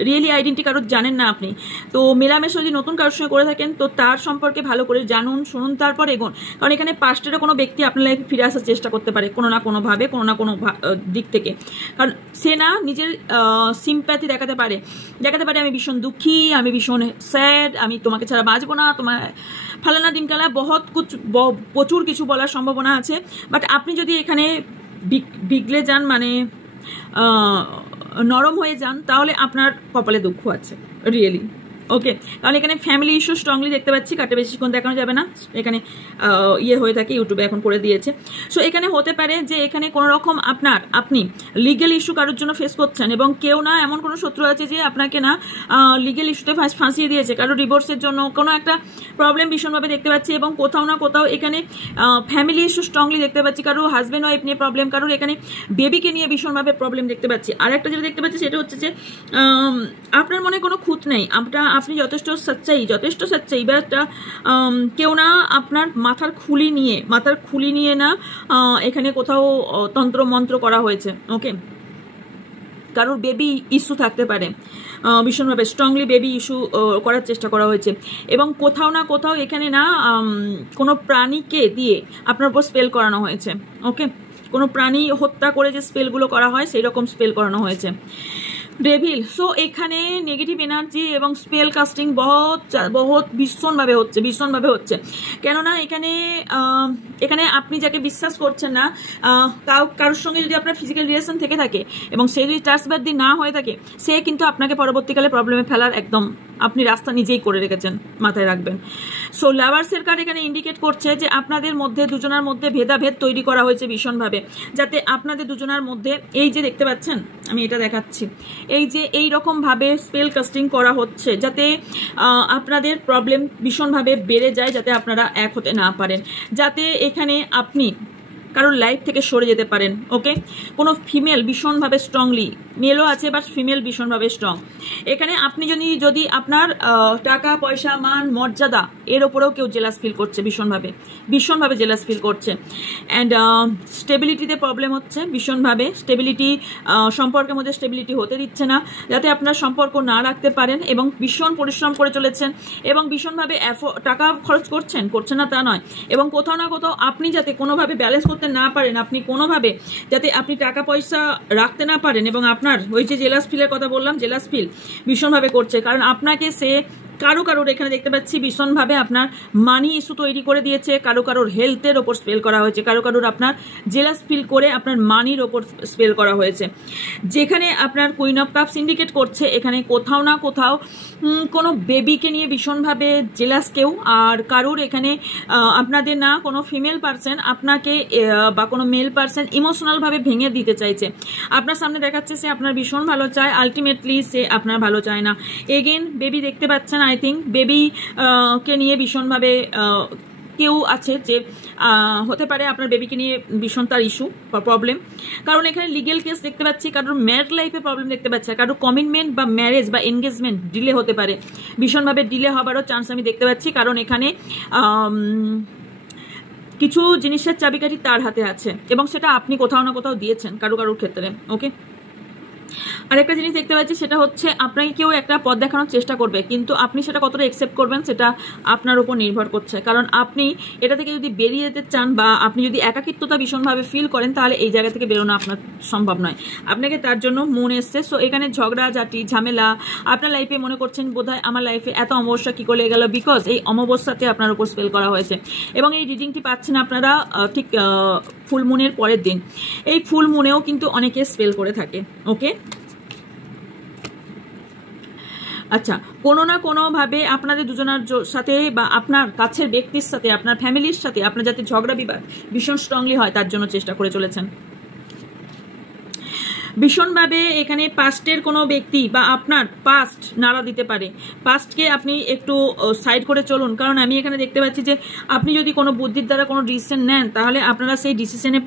রিয়েলি আইডেন্টি কারোর জানেন না আপনি। তো মেলামেশা যদি নতুন কারোর সঙ্গে করে থাকেন তো তার সম্পর্কে ভালো করে জানুন, শুনুন, তারপর এগোন। কারণ এখানে পাস্টেরও কোনো ব্যক্তি আপনার লাইফে ফিরে আসার চেষ্টা করতে পারে কোনো না কোনোভাবে, কোনো না কোনো দিক থেকে। কারণ সে না নিজের সিম্প্যাথি দেখাতে পারে আমি ভীষণ দুঃখী, আমি ভীষণ স্যাড, আমি তোমাকে ছাড়া বাঁচবো না, তোমার ফালানা দিনকালা প্রচুর কিছু বলার সম্ভাবনা আছে। বাট আপনি যদি এখানে বিগলে যান, মানে নরম হয়ে যান, তাহলে আপনার কপালে দুঃখ আছে রিয়েলি। ওকে, কারণ এখানে ফ্যামিলি ইস্যু স্ট্রংলি দেখতে পাচ্ছি, কাটে বেশিক্ষণ দেখানো যাবে না, এখানে হয়ে থাকে, ইউটিউবে এখন করে দিয়েছে। সো এখানে হতে পারে যে এখানে কোনো রকম আপনি লিগেল ইস্যু কারোর জন্য ফেস করছেন এবং কেউ না এমন কোনো শত্রু আছে যে আপনাকে না লিগেল ইস্যুতে ফাঁসিয়ে দিয়েছে, কারো ডিভোর্সের জন্য কোনো একটা প্রবলেম ভীষণভাবে দেখতে পাচ্ছি এবং কোথাও না কোথাও এখানে ফ্যামিলি ইস্যু স্ট্রংলি দেখতে পাচ্ছি, কারো হাজব্যান্ড ওয়াইফ নিয়ে প্রবলেম, কারোর এখানে বেবিকে নিয়ে ভীষণভাবে প্রবলেম দেখতে পাচ্ছি। আর একটা যেটা দেখতে পাচ্ছি সেটা হচ্ছে যে আপনার মনে কোনো খুঁত নেই, আপনি যথেষ্ট সচ্চাই, এবার কেউ না আপনার মাথার খুলি নিয়ে না এখানে কোথাও তন্ত্র মন্ত্র করা হয়েছে। ওকে, কারোর বেবি ইস্যু থাকতে পারে, ভীষণভাবে স্ট্রংলি বেবি ইস্যু করার চেষ্টা করা হয়েছে এবং কোথাও না কোথাও এখানে না কোনো প্রাণীকে দিয়ে আপনার উপর স্পেল করানো হয়েছে। ওকে, কোনো প্রাণী হত্যা করে যে স্পেলগুলো করা হয় সেই রকম স্পেল করানো হয়েছে। ডেভিল, সো এখানে নেগেটিভ এনার্জি এবং স্পেল কাস্টিং বহুত ভীষণভাবে হচ্ছে। কেননা এখানে আপনি যাকে বিশ্বাস করছেন না, কারোর সঙ্গে যদি আপনার ফিজিক্যাল রিলেশন থেকে থাকে এবং সে যদি ট্রাস্টবাদী না হয়ে থাকে, সে কিন্তু আপনাকে পরবর্তীকালে প্রবলেমে ফেলার একদম আপনি রাস্তা নিজেই করে রেখেছেন, মাথায় রাখবেন। সো লাভার্সের কার্ড এখানে ইন্ডিকেট করছে যে আপনাদের মধ্যে দুজনের মধ্যে ভেদাভেদ তৈরি করা হয়েছে ভীষণভাবে, যাতে আপনাদের দুজনের মধ্যে এই যে দেখতে পাচ্ছেন, আমি এটা দেখাচ্ছি, এই যে এই রকম ভাবে স্পেল কাস্টিং করা হচ্ছে যাতে আপনাদের প্রবলেম ভীষণভাবে বেড়ে যায়, যাতে আপনারা এক হতে না পারেন, যাতে এখানে আপনি কারোর লাইফ থেকে সরে যেতে পারেন। ওকে, কোনো ফিমেল ভীষণভাবে স্ট্রংলি, মেলও আছে বাট ফিমেল ভীষণভাবে স্ট্রং। এখানে আপনি যদি আপনার টাকা পয়সা মান মর্যাদা এর ওপরেও কেউ জেলাস ফিল করছে, ভীষণভাবে জেলাস ফিল করছে। অ্যান্ড স্টেবিলিটিতে প্রবলেম হচ্ছে ভীষণভাবে, সম্পর্কের মধ্যে স্টেবিলিটি হতে দিচ্ছে না, যাতে আপনার সম্পর্ক না রাখতে পারেন এবং ভীষণ পরিশ্রম করে চলেছেন এবং ভীষণভাবে টাকা খরচ করছেন না তা নয়, এবং কোথাও না কোথাও আপনি যাতে কোনোভাবে ব্যালেন্স করতে না পারেন, আপনি কোনোভাবে যাতে আপনি টাকা পয়সা রাখতে না পারেন, এবং আপনার ওই যে জেলাস ফিলের কথা বললাম, জেলাস ফিল ভীষণভাবে করছে, কারণ আপনাকে সে কারো কারোর এখানে দেখতে পাচ্ছি ভীষণভাবে আপনার মানি ইস্যু তৈরি করে দিয়েছে, কারো কারোর হেলথের ওপর স্পেল করা হয়েছে, কারো কারোর আপনার জেলাস ফিল করে আপনার মানির ওপর স্পেল করা হয়েছে। যেখানে আপনার কুইন অফ কাপস ইন্ডিকেট করছে এখানে কোথাও না কোথাও কোনো বেবিকে নিয়ে ভীষণভাবে জেলাস কেউ, আর কারোর এখানে আপনাদের না কোনো ফিমেল পার্সন আপনাকে বা কোনো মেল পার্সন ইমোশনালভাবে ভেঙে দিতে চাইছে। আপনার সামনে দেখাচ্ছে সে আপনার ভীষণ ভালো চায়, আলটিমেটলি সে আপনার ভালো চায় না। এগেন বেবি দেখতে পাচ্ছেন, আই থিঙ্ক বেবি কে নিয়ে ভীষণভাবে কেউ আছে যে হতে পারে আপনার বেবিকে নিয়ে ভীষণ তার ইস্যু বা প্রবলেম, কারণ এখানে লিগেল কেস দেখতে পাচ্ছি, কারোর ম্যারিড লাইফে প্রবলেম দেখতে পাচ্ছি, কারোর কমিটমেন্ট বা ম্যারেজ বা এনগেজমেন্ট ডিলে হতে পারে, ভীষণভাবে ডিলে হবারও চান্স আমি দেখতে পাচ্ছি, কারণ এখানে কিছু জিনিসের চাবিকাঠি তার হাতে আছে এবং সেটা আপনি কোথাও না কোথাও দিয়েছেন কারো কারোর ক্ষেত্রে। ওকে, আরেকটা জিনিস দেখতে পাচ্ছি সেটা হচ্ছে আপনাকে কেউ একটা পথ দেখানোর চেষ্টা করবে, কিন্তু আপনি সেটা কতটা অ্যাকসেপ্ট করবেন সেটা আপনার উপর নির্ভর করছে, কারণ আপনি এটা থেকে যদি বেরিয়ে যেতে চান বা আপনি যদি একাকিত্বতা ভীষণভাবে ফিল করেন তাহলে এই জায়গা থেকে বেরোনো আপনার সম্ভব নয়, আপনাকে তার জন্য মন এসছে। সো এখানে ঝগড়াঝাটি ঝামেলা আপনার লাইফে মনে করছেন বোধহয় আমার লাইফে এত অমাবস্যা কি করে গেল, বিকজ এই অমাবস্যাতে আপনার উপর স্পেল করা হয়েছে এবং এই রিডিংটি পাচ্ছেন আপনারা ঠিক ফুল মুনের পরের দিন। এই ফুল মুনেও কিন্তু অনেকে স্পেল করে থাকে। ওকে, আচ্ছা, কোনো না কোনোভাবে আপনাদের দুজনের সাথে বা আপনার কাছের ব্যক্তির সাথে আপনার ফ্যামিলির সাথে আপনার যাতে ঝগড়া বিবাদ ভীষণ স্ট্রংলি হয় তার জন্য চেষ্টা করে চলেছেন। ভীষণভাবে এখানে পাস্টের কোনো ব্যক্তি বা আপনার পাস্ট নাড়া দিতে পারে, পাস্টকে আপনি একটু সাইড করে চলুন, কারণ আমি এখানে দেখতে পাচ্ছি যে আপনি যদি কোনো বুদ্ধির দ্বারা কোনো ডিসিশন নেন তাহলে আপনারা সেই ডিসিশনে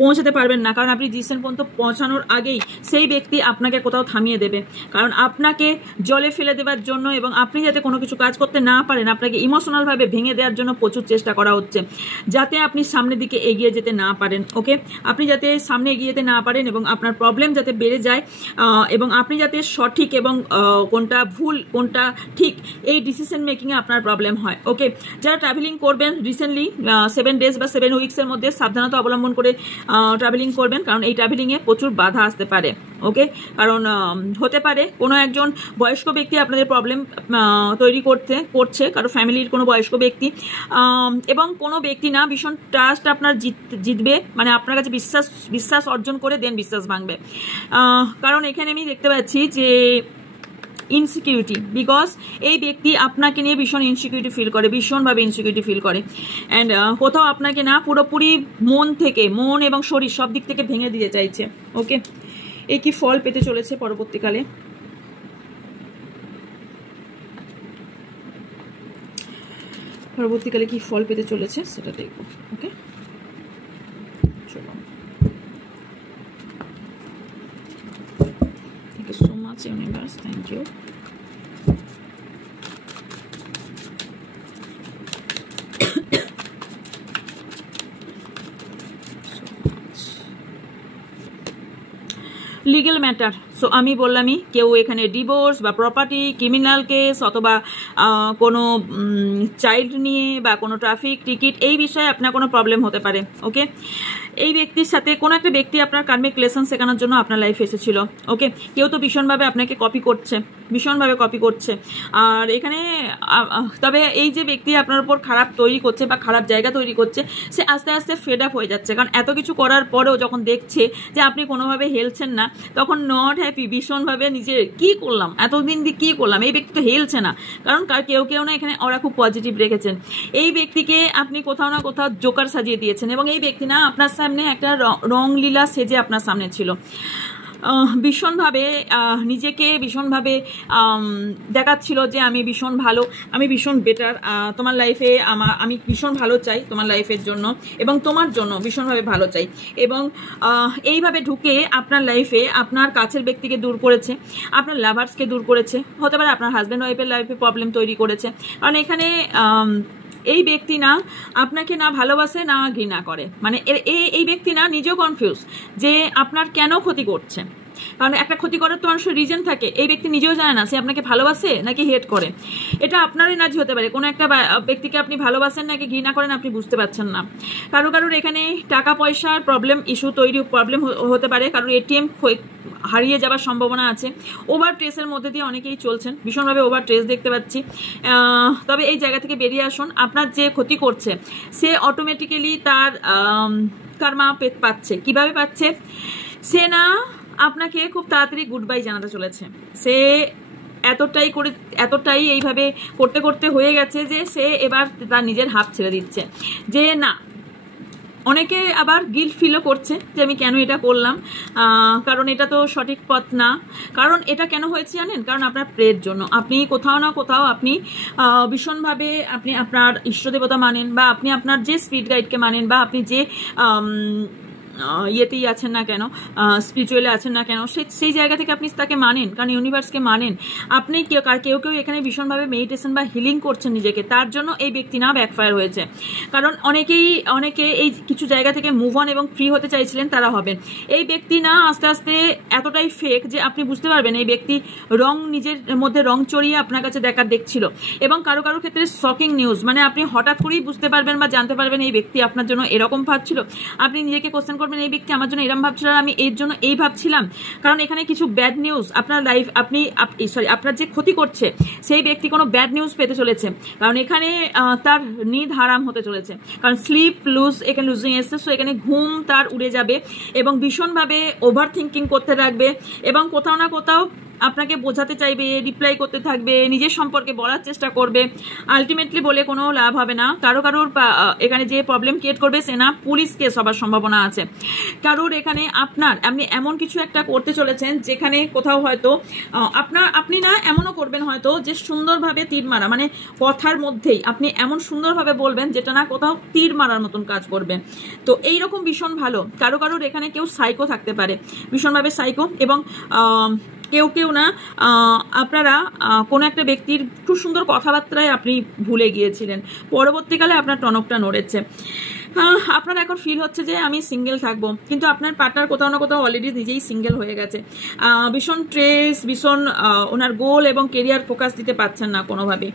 পৌঁছাতে পারবেন না, কারণ আপনি ডিসিশন পর্যন্ত পৌঁছানোর আগেই সেই ব্যক্তি আপনাকে কোথাও থামিয়ে দেবে, কারণ আপনাকে জলে ফেলে দেওয়ার জন্য এবং আপনি যাতে কোনো কিছু কাজ করতে না পারেন আপনাকে ইমোশনালভাবে ভেঙে দেওয়ার জন্য প্রচুর চেষ্টা করা হচ্ছে, যাতে আপনি সামনের দিকে এগিয়ে যেতে না পারেন। ওকে, আপনি যাতে সামনে এগিয়ে যেতে না পারেন এবং আপনার প্রবলেম যাতে বেড়ে যায় এবং আপনি যাতে সঠিক এবং কোনটা ভুল কোনটা ঠিক এই ডিসিশন মেকিংয়ে আপনার প্রবলেম হয়। ওকে, যারা ট্রাভেলিং করবেন রিসেন্টলি 7 ডেজ বা 7 উইকসের মধ্যে সাবধানতা অবলম্বন করে ট্রাভেলিং করবেন, কারণ এই ট্রাভেলিংয়ে প্রচুর বাধা আসতে পারে। ওকে, কারণ হতে পারে কোনো একজন বয়স্ক ব্যক্তি আপনাদের প্রবলেম তৈরি করছে, কারো ফ্যামিলির কোনো বয়স্ক ব্যক্তি, এবং কোনো ব্যক্তি না ভীষণ ট্রাস্ট আপনার জিতবে, মানে আপনার কাছে বিশ্বাস অর্জন করে দেন বিশ্বাস ভাঙবে, কারণ এখানে আমি দেখতে পাচ্ছি যে ইনসিকিউরিটি, বিকজ এই ব্যক্তি আপনাকে নিয়ে ভীষণ ইনসিকিউরিটি ফিল করে, ভীষণভাবে ইনসিকিউরিটি ফিল করে, অ্যান্ড কোথাও আপনাকে না পুরোপুরি মন এবং শরীর সব দিক থেকে ভেঙে দিতে চাইছে। ওকে, এ কি ফল পেতে চলেছে পরবর্তীকালে, কি ফল পেতে চলেছে সেটা দেখব। ওকে, চলো, thank you so much universe, thank you. Legal matter, so আমি বললামই কেউ এখানে ডিভোর্স বা প্রপার্টি ক্রিমিনাল কেস অথবা কোনো চাইল্ড নিয়ে বা কোনো ট্রাফিক টিকিট এই বিষয়ে আপনার কোনো প্রবলেম হতে পারে। ওকে, এই ব্যক্তির সাথে কোনো একটা ব্যক্তি আপনার কার্মিক লেসন শেখানোর জন্য আপনার লাইফে এসেছিল। ওকে, কেউ তো ভীষণভাবে আপনাকে কপি করছে, আর এখানে তবে এই যে ব্যক্তি আপনার উপর খারাপ তৈরি করছে বা খারাপ জায়গা তৈরি করছে সে আস্তে আস্তে ফেড আপ হয়ে যাচ্ছে, কারণ এত কিছু করার পরেও যখন দেখছে যে আপনি কোনোভাবে হেলছেন না তখন নট হ্যাপি, ভীষণভাবে নিজে কি করলাম এতদিন দিয়ে কি করলাম, এই ব্যক্তি তো হেলছে না, কারণ কেউ না এখানে ওরা খুব পজিটিভ রেখেছেন, এই ব্যক্তিকে আপনি কোথাও না কোথাও জোকার সাজিয়ে দিয়েছেন এবং এই ব্যক্তি না আপনার সামনে একটা রংলীলা সেজে আপনার সামনে ছিল, ভীষণভাবে নিজেকে ভীষণভাবে দেখাচ্ছিল যে আমি ভীষণ ভালো, আমি ভীষণ বেটার, তোমার লাইফে আমি ভীষণ ভালো চাই তোমার লাইফের জন্য এবং তোমার জন্য ভীষণভাবে ভালো চাই, এবং এইভাবে ঢুকে আপনার লাইফে আপনার কাছের ব্যক্তিকে দূর করেছে, আপনার লাভার্সকে দূর করেছে, হতে পারে আপনার হাজব্যান্ড ওয়াইফের লাইফে প্রবলেম তৈরি করেছে, কারণ এখানে এই ব্যক্তি না আপনাকে না ভালোবাসে না ঘৃণা করে, মানে এই ব্যক্তি না নিজেও কনফিউজ যে আপনার কেন ক্ষতি করছে, কারণ একটা ক্ষতি করার তো মানুষের রিজন থাকে, এই ব্যক্তি নিজেও জানে না সে আপনাকে ভালোবাসে নাকি হেট করে। এটা আপনার এনার্জি হতে পারে, কোনো একটা ব্যক্তিকে আপনি ভালোবাসেন নাকি ঘৃণা করেন আপনি বুঝতে পারছেন না। কারোর এখানে টাকা পয়সার প্রবলেম ইস্যু প্রবলেম হতে পারে, কারোর এটিএম হারিয়ে যাওয়ার সম্ভাবনা আছে। ওভার ট্রেসের মধ্যে দিয়ে অনেকেই চলছেন, ভীষণভাবে ওভার ট্রেস দেখতে পাচ্ছি। তবে এই জায়গা থেকে বেরিয়ে আসুন, আপনার যে ক্ষতি করছে সে অটোমেটিক্যালি তার কর্মা পাচ্ছে। কিভাবে পাচ্ছে? সে না আপনাকে খুব তাড়াতাড়ি গুড বাই জানাতে চলেছে। সে এতটাই এইভাবে করতে করতে হয়ে গেছে যে সে এবার তার নিজের হাত ছেড়ে দিচ্ছে, যে না। অনেকে আবার গিল্ট ফিলও করছে যে আমি কেন এটা করলাম, কারণ এটা তো সঠিক পথ না। কারণ এটা কেন হয়েছে জানেন? কারণ আপনার প্রের জন্য। আপনি কোথাও না কোথাও আপনি ভীষণভাবে আপনি আপনার ইষ্টদেবতা মানেন, বা আপনি আপনার যে স্পিরিট গাইডকে মানেন, বা আপনি যে ইয়েতেই আছেন না কেন, স্পিরিচুয়ালে আছেন না কেন, সেই জায়গা থেকে আপনি তাকে মানেন, কারণ ইউনিভার্সকে মানেন। আপনি কেউ কেউ এখানে ভীষণভাবে মেডিটেশন বা হিলিং করছেন নিজেকে, তার জন্য এই ব্যক্তি না ব্যাকফায়ার হয়েছে। কারণ অনেকে এই কিছু জায়গা থেকে মুভ অন এবং ফ্রি হতে চাইছিলেন, তারা হবেন। এই ব্যক্তি না আস্তে আস্তে এতটাই ফেক যে আপনি বুঝতে পারবেন এই ব্যক্তি নিজের মধ্যে রং চড়িয়ে আপনার কাছে দেখছিল। এবং কারো ক্ষেত্রে শকিং নিউজ, মানে আপনি হঠাৎ করেই বুঝতে পারবেন বা জানতে পারবেন এই ব্যক্তি আপনার জন্য এরকম ভাবছিল। আপনি নিজেকে কোশ্চেন করবেন, এই ব্যক্তি আমার জন্য এরকম ভাবছিল আর আমি এর জন্য এই ভাবছিলাম। কারণ এখানে কিছু ব্যাড নিউজ আপনার লাইফ আপনার যে ক্ষতি করছে সেই ব্যক্তি কোনো ব্যাড নিউজ পেতে চলেছে। কারণ এখানে তার নিদ হারাম হতে চলেছে, কারণ স্লিপ এখানে লুজিং এসছে। সো এখানে ঘুম তার উড়ে যাবে এবং ভীষণভাবে ওভার থিঙ্কিং করতে থাকবে, এবং কোথাও না কোথাও আপনাকে বোঝাতে চাইবে, রিপ্লাই করতে থাকবে, নিজের সম্পর্কে বলার চেষ্টা করবে। আলটিমেটলি বলে কোনো লাভ হবে না। কারোর এখানে যে প্রবলেম ক্রিয়েট করবে সে না পুলিশ কেস হবার সম্ভাবনা আছে। কারোর এখানে আপনি এমন কিছু একটা করতে চলেছেন যেখানে কোথাও হয়তো আপনি না এমনও করবেন হয়তো যে সুন্দরভাবে তীর মারা, মানে কথার মধ্যেই আপনি এমন সুন্দরভাবে বলবেন যেটা না কোথাও তীর মারার মতন কাজ করবে। তো এইরকম ভীষণ ভালো। কারোর এখানে কেউ সাইকো থাকতে পারে, ভীষণভাবে সাইকো। এবং কেউ না আপনারা কোনো একটা ব্যক্তির খুব সুন্দর কথাবার্তায় আপনি ভুলে গিয়েছিলেন, পরবর্তীকালে আপনার টনকটা নড়েছে। আপনার এখন ফিল হচ্ছে যে আমি সিঙ্গেল থাকবো, কিন্তু আপনার পার্টনার কোথাও না কোথাও অলরেডি নিজেই সিঙ্গেল হয়ে গেছে। ভীষণ ট্রেস, ভীষণ ওনার গোল এবং কেরিয়ার ফোকাস দিতে পারছেন না কোনোভাবে।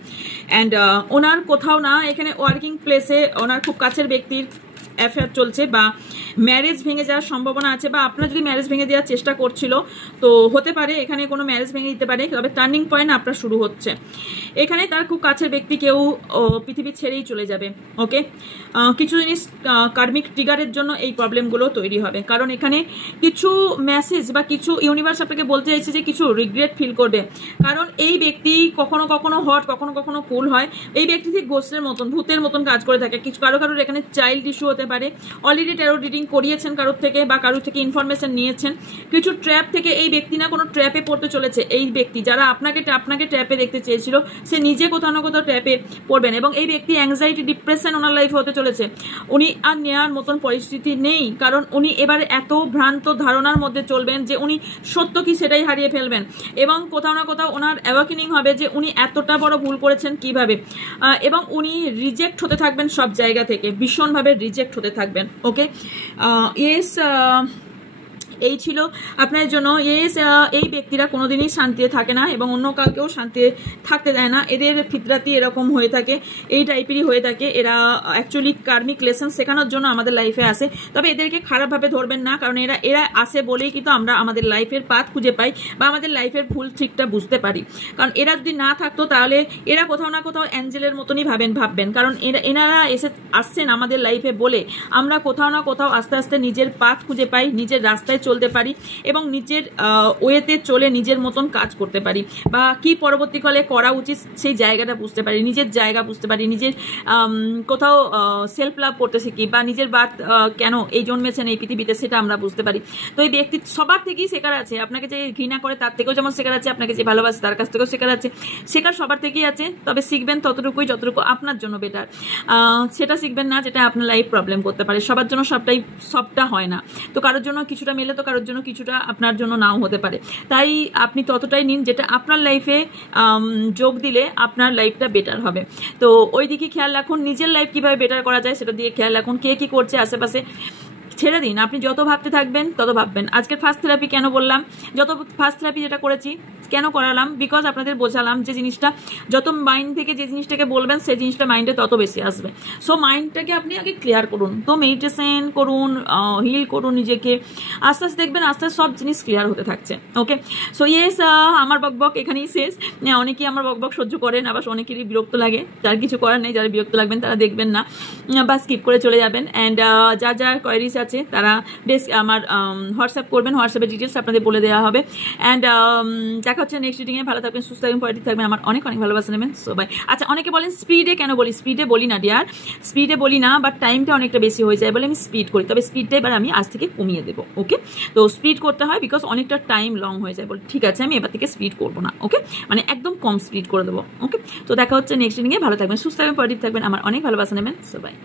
অ্যান্ড ওনার কোথাও না এখানে ওয়ার্কিং প্লেসে ওনার খুব কাছের ব্যক্তির অ্যাফেয়ার চলছে, বা ম্যারেজ ভেঙে যাওয়ার সম্ভাবনা আছে, বা আপনার যদি ম্যারেজ ভেঙে দেওয়ার চেষ্টা করছিল তো হতে পারে এখানে কোনো ম্যারেজ ভেঙে দিতে পারে। তবে টার্নিং পয়েন্ট আপনার শুরু হচ্ছে। এখানে তার খুব কাছের ব্যক্তি কেউ পৃথিবী ছেড়েই চলে যাবে। ওকে, কিছু জিনিস কার্মিক ট্রিগারের জন্য এই প্রবলেমগুলো তৈরি হবে। কারণ এখানে কিছু মেসেজ বা কিছু ইউনিভার্স আপনাকে বলতে চাইছে যে কিছু রিগ্রেট ফিল করবে। কারণ এই ব্যক্তি কখনো কখনো হট, কখনো কখনো কুল হয়। এই ব্যক্তি ঠিক গোস্টের মতন, ভূতের মতন কাজ করে থাকে। কিছু কারোর এখানে চাইল্ড ইস্যু হতে পারে, অলরেডি ট্যারো রিডিং করিয়েছেন কারোর থেকে, বা কারোর থেকে ইনফরমেশন নিয়েছেন। কিছু ট্র্যাপ থেকে এই ব্যক্তি না কোনো ট্র্যাপে পড়তে চলেছে। এই ব্যক্তি যারা আপনাকে ট্র্যাপে দেখতে চেয়েছিল সে নিজে কোথাও না কোথাও ট্র্যাপে পড়বেন। এবং এই ব্যক্তি অ্যাংজাইটি, ডিপ্রেশন ওনার লাইফে হতে চলেছে। উনি আর নেওয়ার মতন পরিস্থিতি নেই, কারণ উনি এবার এত ভ্রান্ত ধারণার মধ্যে চলবেন যে উনি সত্য কি সেটাই হারিয়ে ফেলবেন। এবং কোথাও না কোথাও ওনার অ্যাওয়াকেনিং হবে যে উনি এতটা বড় ভুল করেছেন কিভাবে। এবং উনি রিজেক্ট হতে থাকবেন সব জায়গা থেকে, ভীষণভাবে রিজেক্ট হতে থাকবেন। ওকে, ইয়েস, এই ছিল আপনার জন্য। এই ব্যক্তিরা কোনোদিনই শান্তিতে থাকে না এবং অন্য কাউকেও শান্তিতে থাকতে দেয় না। এদের ফিতরাতি এরকম হয়ে থাকে, এই টাইপেরই হয়ে থাকে। এরা অ্যাকচুয়ালি কার্মিক লেসন শেখানোর জন্য আমাদের লাইফে আসে। তবে এদেরকে খারাপভাবে ধরবেন না, কারণ এরা আসে বলেই কিন্তু আমরা আমাদের লাইফের পাথ খুঁজে পাই বা আমাদের লাইফের ভুল ঠিকটা বুঝতে পারি। কারণ এরা যদি না থাকতো তাহলে এরা কোথাও না কোথাও অ্যাঞ্জেলের মতনই ভাববেন। কারণ এনারা আসছেন আমাদের লাইফে বলে আমরা কোথাও না কোথাও আস্তে আস্তে নিজের পাথ খুঁজে পাই, নিজের রাস্তায় চলতে পারি এবং নিজের ওয়েতে চলে নিজের মতন কাজ করতে পারি, বা কি পরবর্তীকালে করা উচিত সেই জায়গাটা বুঝতে পারি, নিজের জায়গা বুঝতে পারি, নিজের কোথাও সেলফ লাভ করতে শিখি, বা নিজের বাত কেন এই জন্মেছেন এই পৃথিবীতে সেটা আমরা বুঝতে পারি। তো এই ব্যক্তি সবার থেকেই শেখার আছে। আপনাকে যে ঘৃণা করে তার থেকেও যেমন শেখার আছে, আপনাকে যে ভালোবাসে তার কাছ থেকেও শেখার আছে। শেখার সবার থেকেই আছে, তবে শিখবেন ততটুকুই যতটুকু আপনার জন্য বেটার। সেটা শিখবেন না যেটা আপনার লাইফ প্রবলেম করতে পারে। সবার জন্য সবটা হয় না। তো কারোর জন্য কিছুটা মেলে তো কারোর জন্য কিছুটা আপনার জন্য নাও হতে পারে। তাই আপনি ততটাই নিন যেটা আপনার লাইফে যোগ দিলে আপনার লাইফটা বেটার হবে। তো ওই দিকে খেয়াল রাখুন, নিজের লাইফ কিভাবে বেটার করা যায় সেটা দিয়ে খেয়াল রাখুন। কে কি করছে আশেপাশে ছেড়ে দিন। আপনি যত ভাবতে থাকবেন তত ভাববেন। আজকের ফার্স্ট থেরাপি কেন বললাম, যত ফার্স্ট থেরাপি যেটা করেছি কেন করালাম, বিকজ আপনাদের বোঝালাম যে জিনিসটা যত মাইন্ড থেকে যে জিনিসটাকে বলবেন সেই জিনিসটা মাইন্ডে তত বেশি আসবে। সো মাইন্ডটাকে আপনি আগে ক্লিয়ার করুন, তো মেডিটেশন করুন, হিল করুন নিজেকে, আস্তে আস্তে দেখবেন আস্তে আস্তে সব জিনিস ক্লিয়ার হতে থাকছে। ওকে, সো ইয়েস, আমার বকবক এখানেই শেষ। অনেকেই আমার বকবক সহ্য করেন, আবার অনেকেরই বিরক্ত লাগে, যার কিছু করার নেই, যারা বিরক্ত লাগবেন তারা দেখবেন না বা স্কিপ করে চলে যাবেন। অ্যান্ড যার যার কোয়ারিজ আছে তারা বেশ আমার হোয়াটসঅ্যাপ করবেন, হোয়াটসঅ্যাপের ডিটেলস আপনাদের বলে দেওয়া হবে। অ্যান্ড দেখা হচ্ছে নেক্সট রিডিংয়ে। ভালো থাকবেন, সুস্থ থাকবেন, পজিটিভ থাকবেন, আমার অনেক অনেক ভালোবাসা নেবেন। So bye. আচ্ছা, অনেকে বলেন স্পিডে কেন বলি, স্পিডে বলি না ডিয়ার, স্পিডে বলি না, বাট টাইমটা অনেকটা বেশি হয়ে যায় বলে আমি স্পিড করি, তবে স্পিডটা এবার আমি আজ থেকে কমিয়ে দেবো। ওকে, তো স্পিড করতে হয় বিকজ অনেকটা টাইম লং হয়ে যায় বলে, ঠিক আছে আমি এবার থেকে স্পিড করবো না। ওকে, মানে একদম কম স্পিড করে দেবো। ওকে, তো দেখা হচ্ছে নেক্সট রিডিংয়ে। ভালো থাকবেন, সুস্থ থাকবেন, পজিটিভ থাকবেন, আমার অনেক ভালোবাসা নেবেন। So by.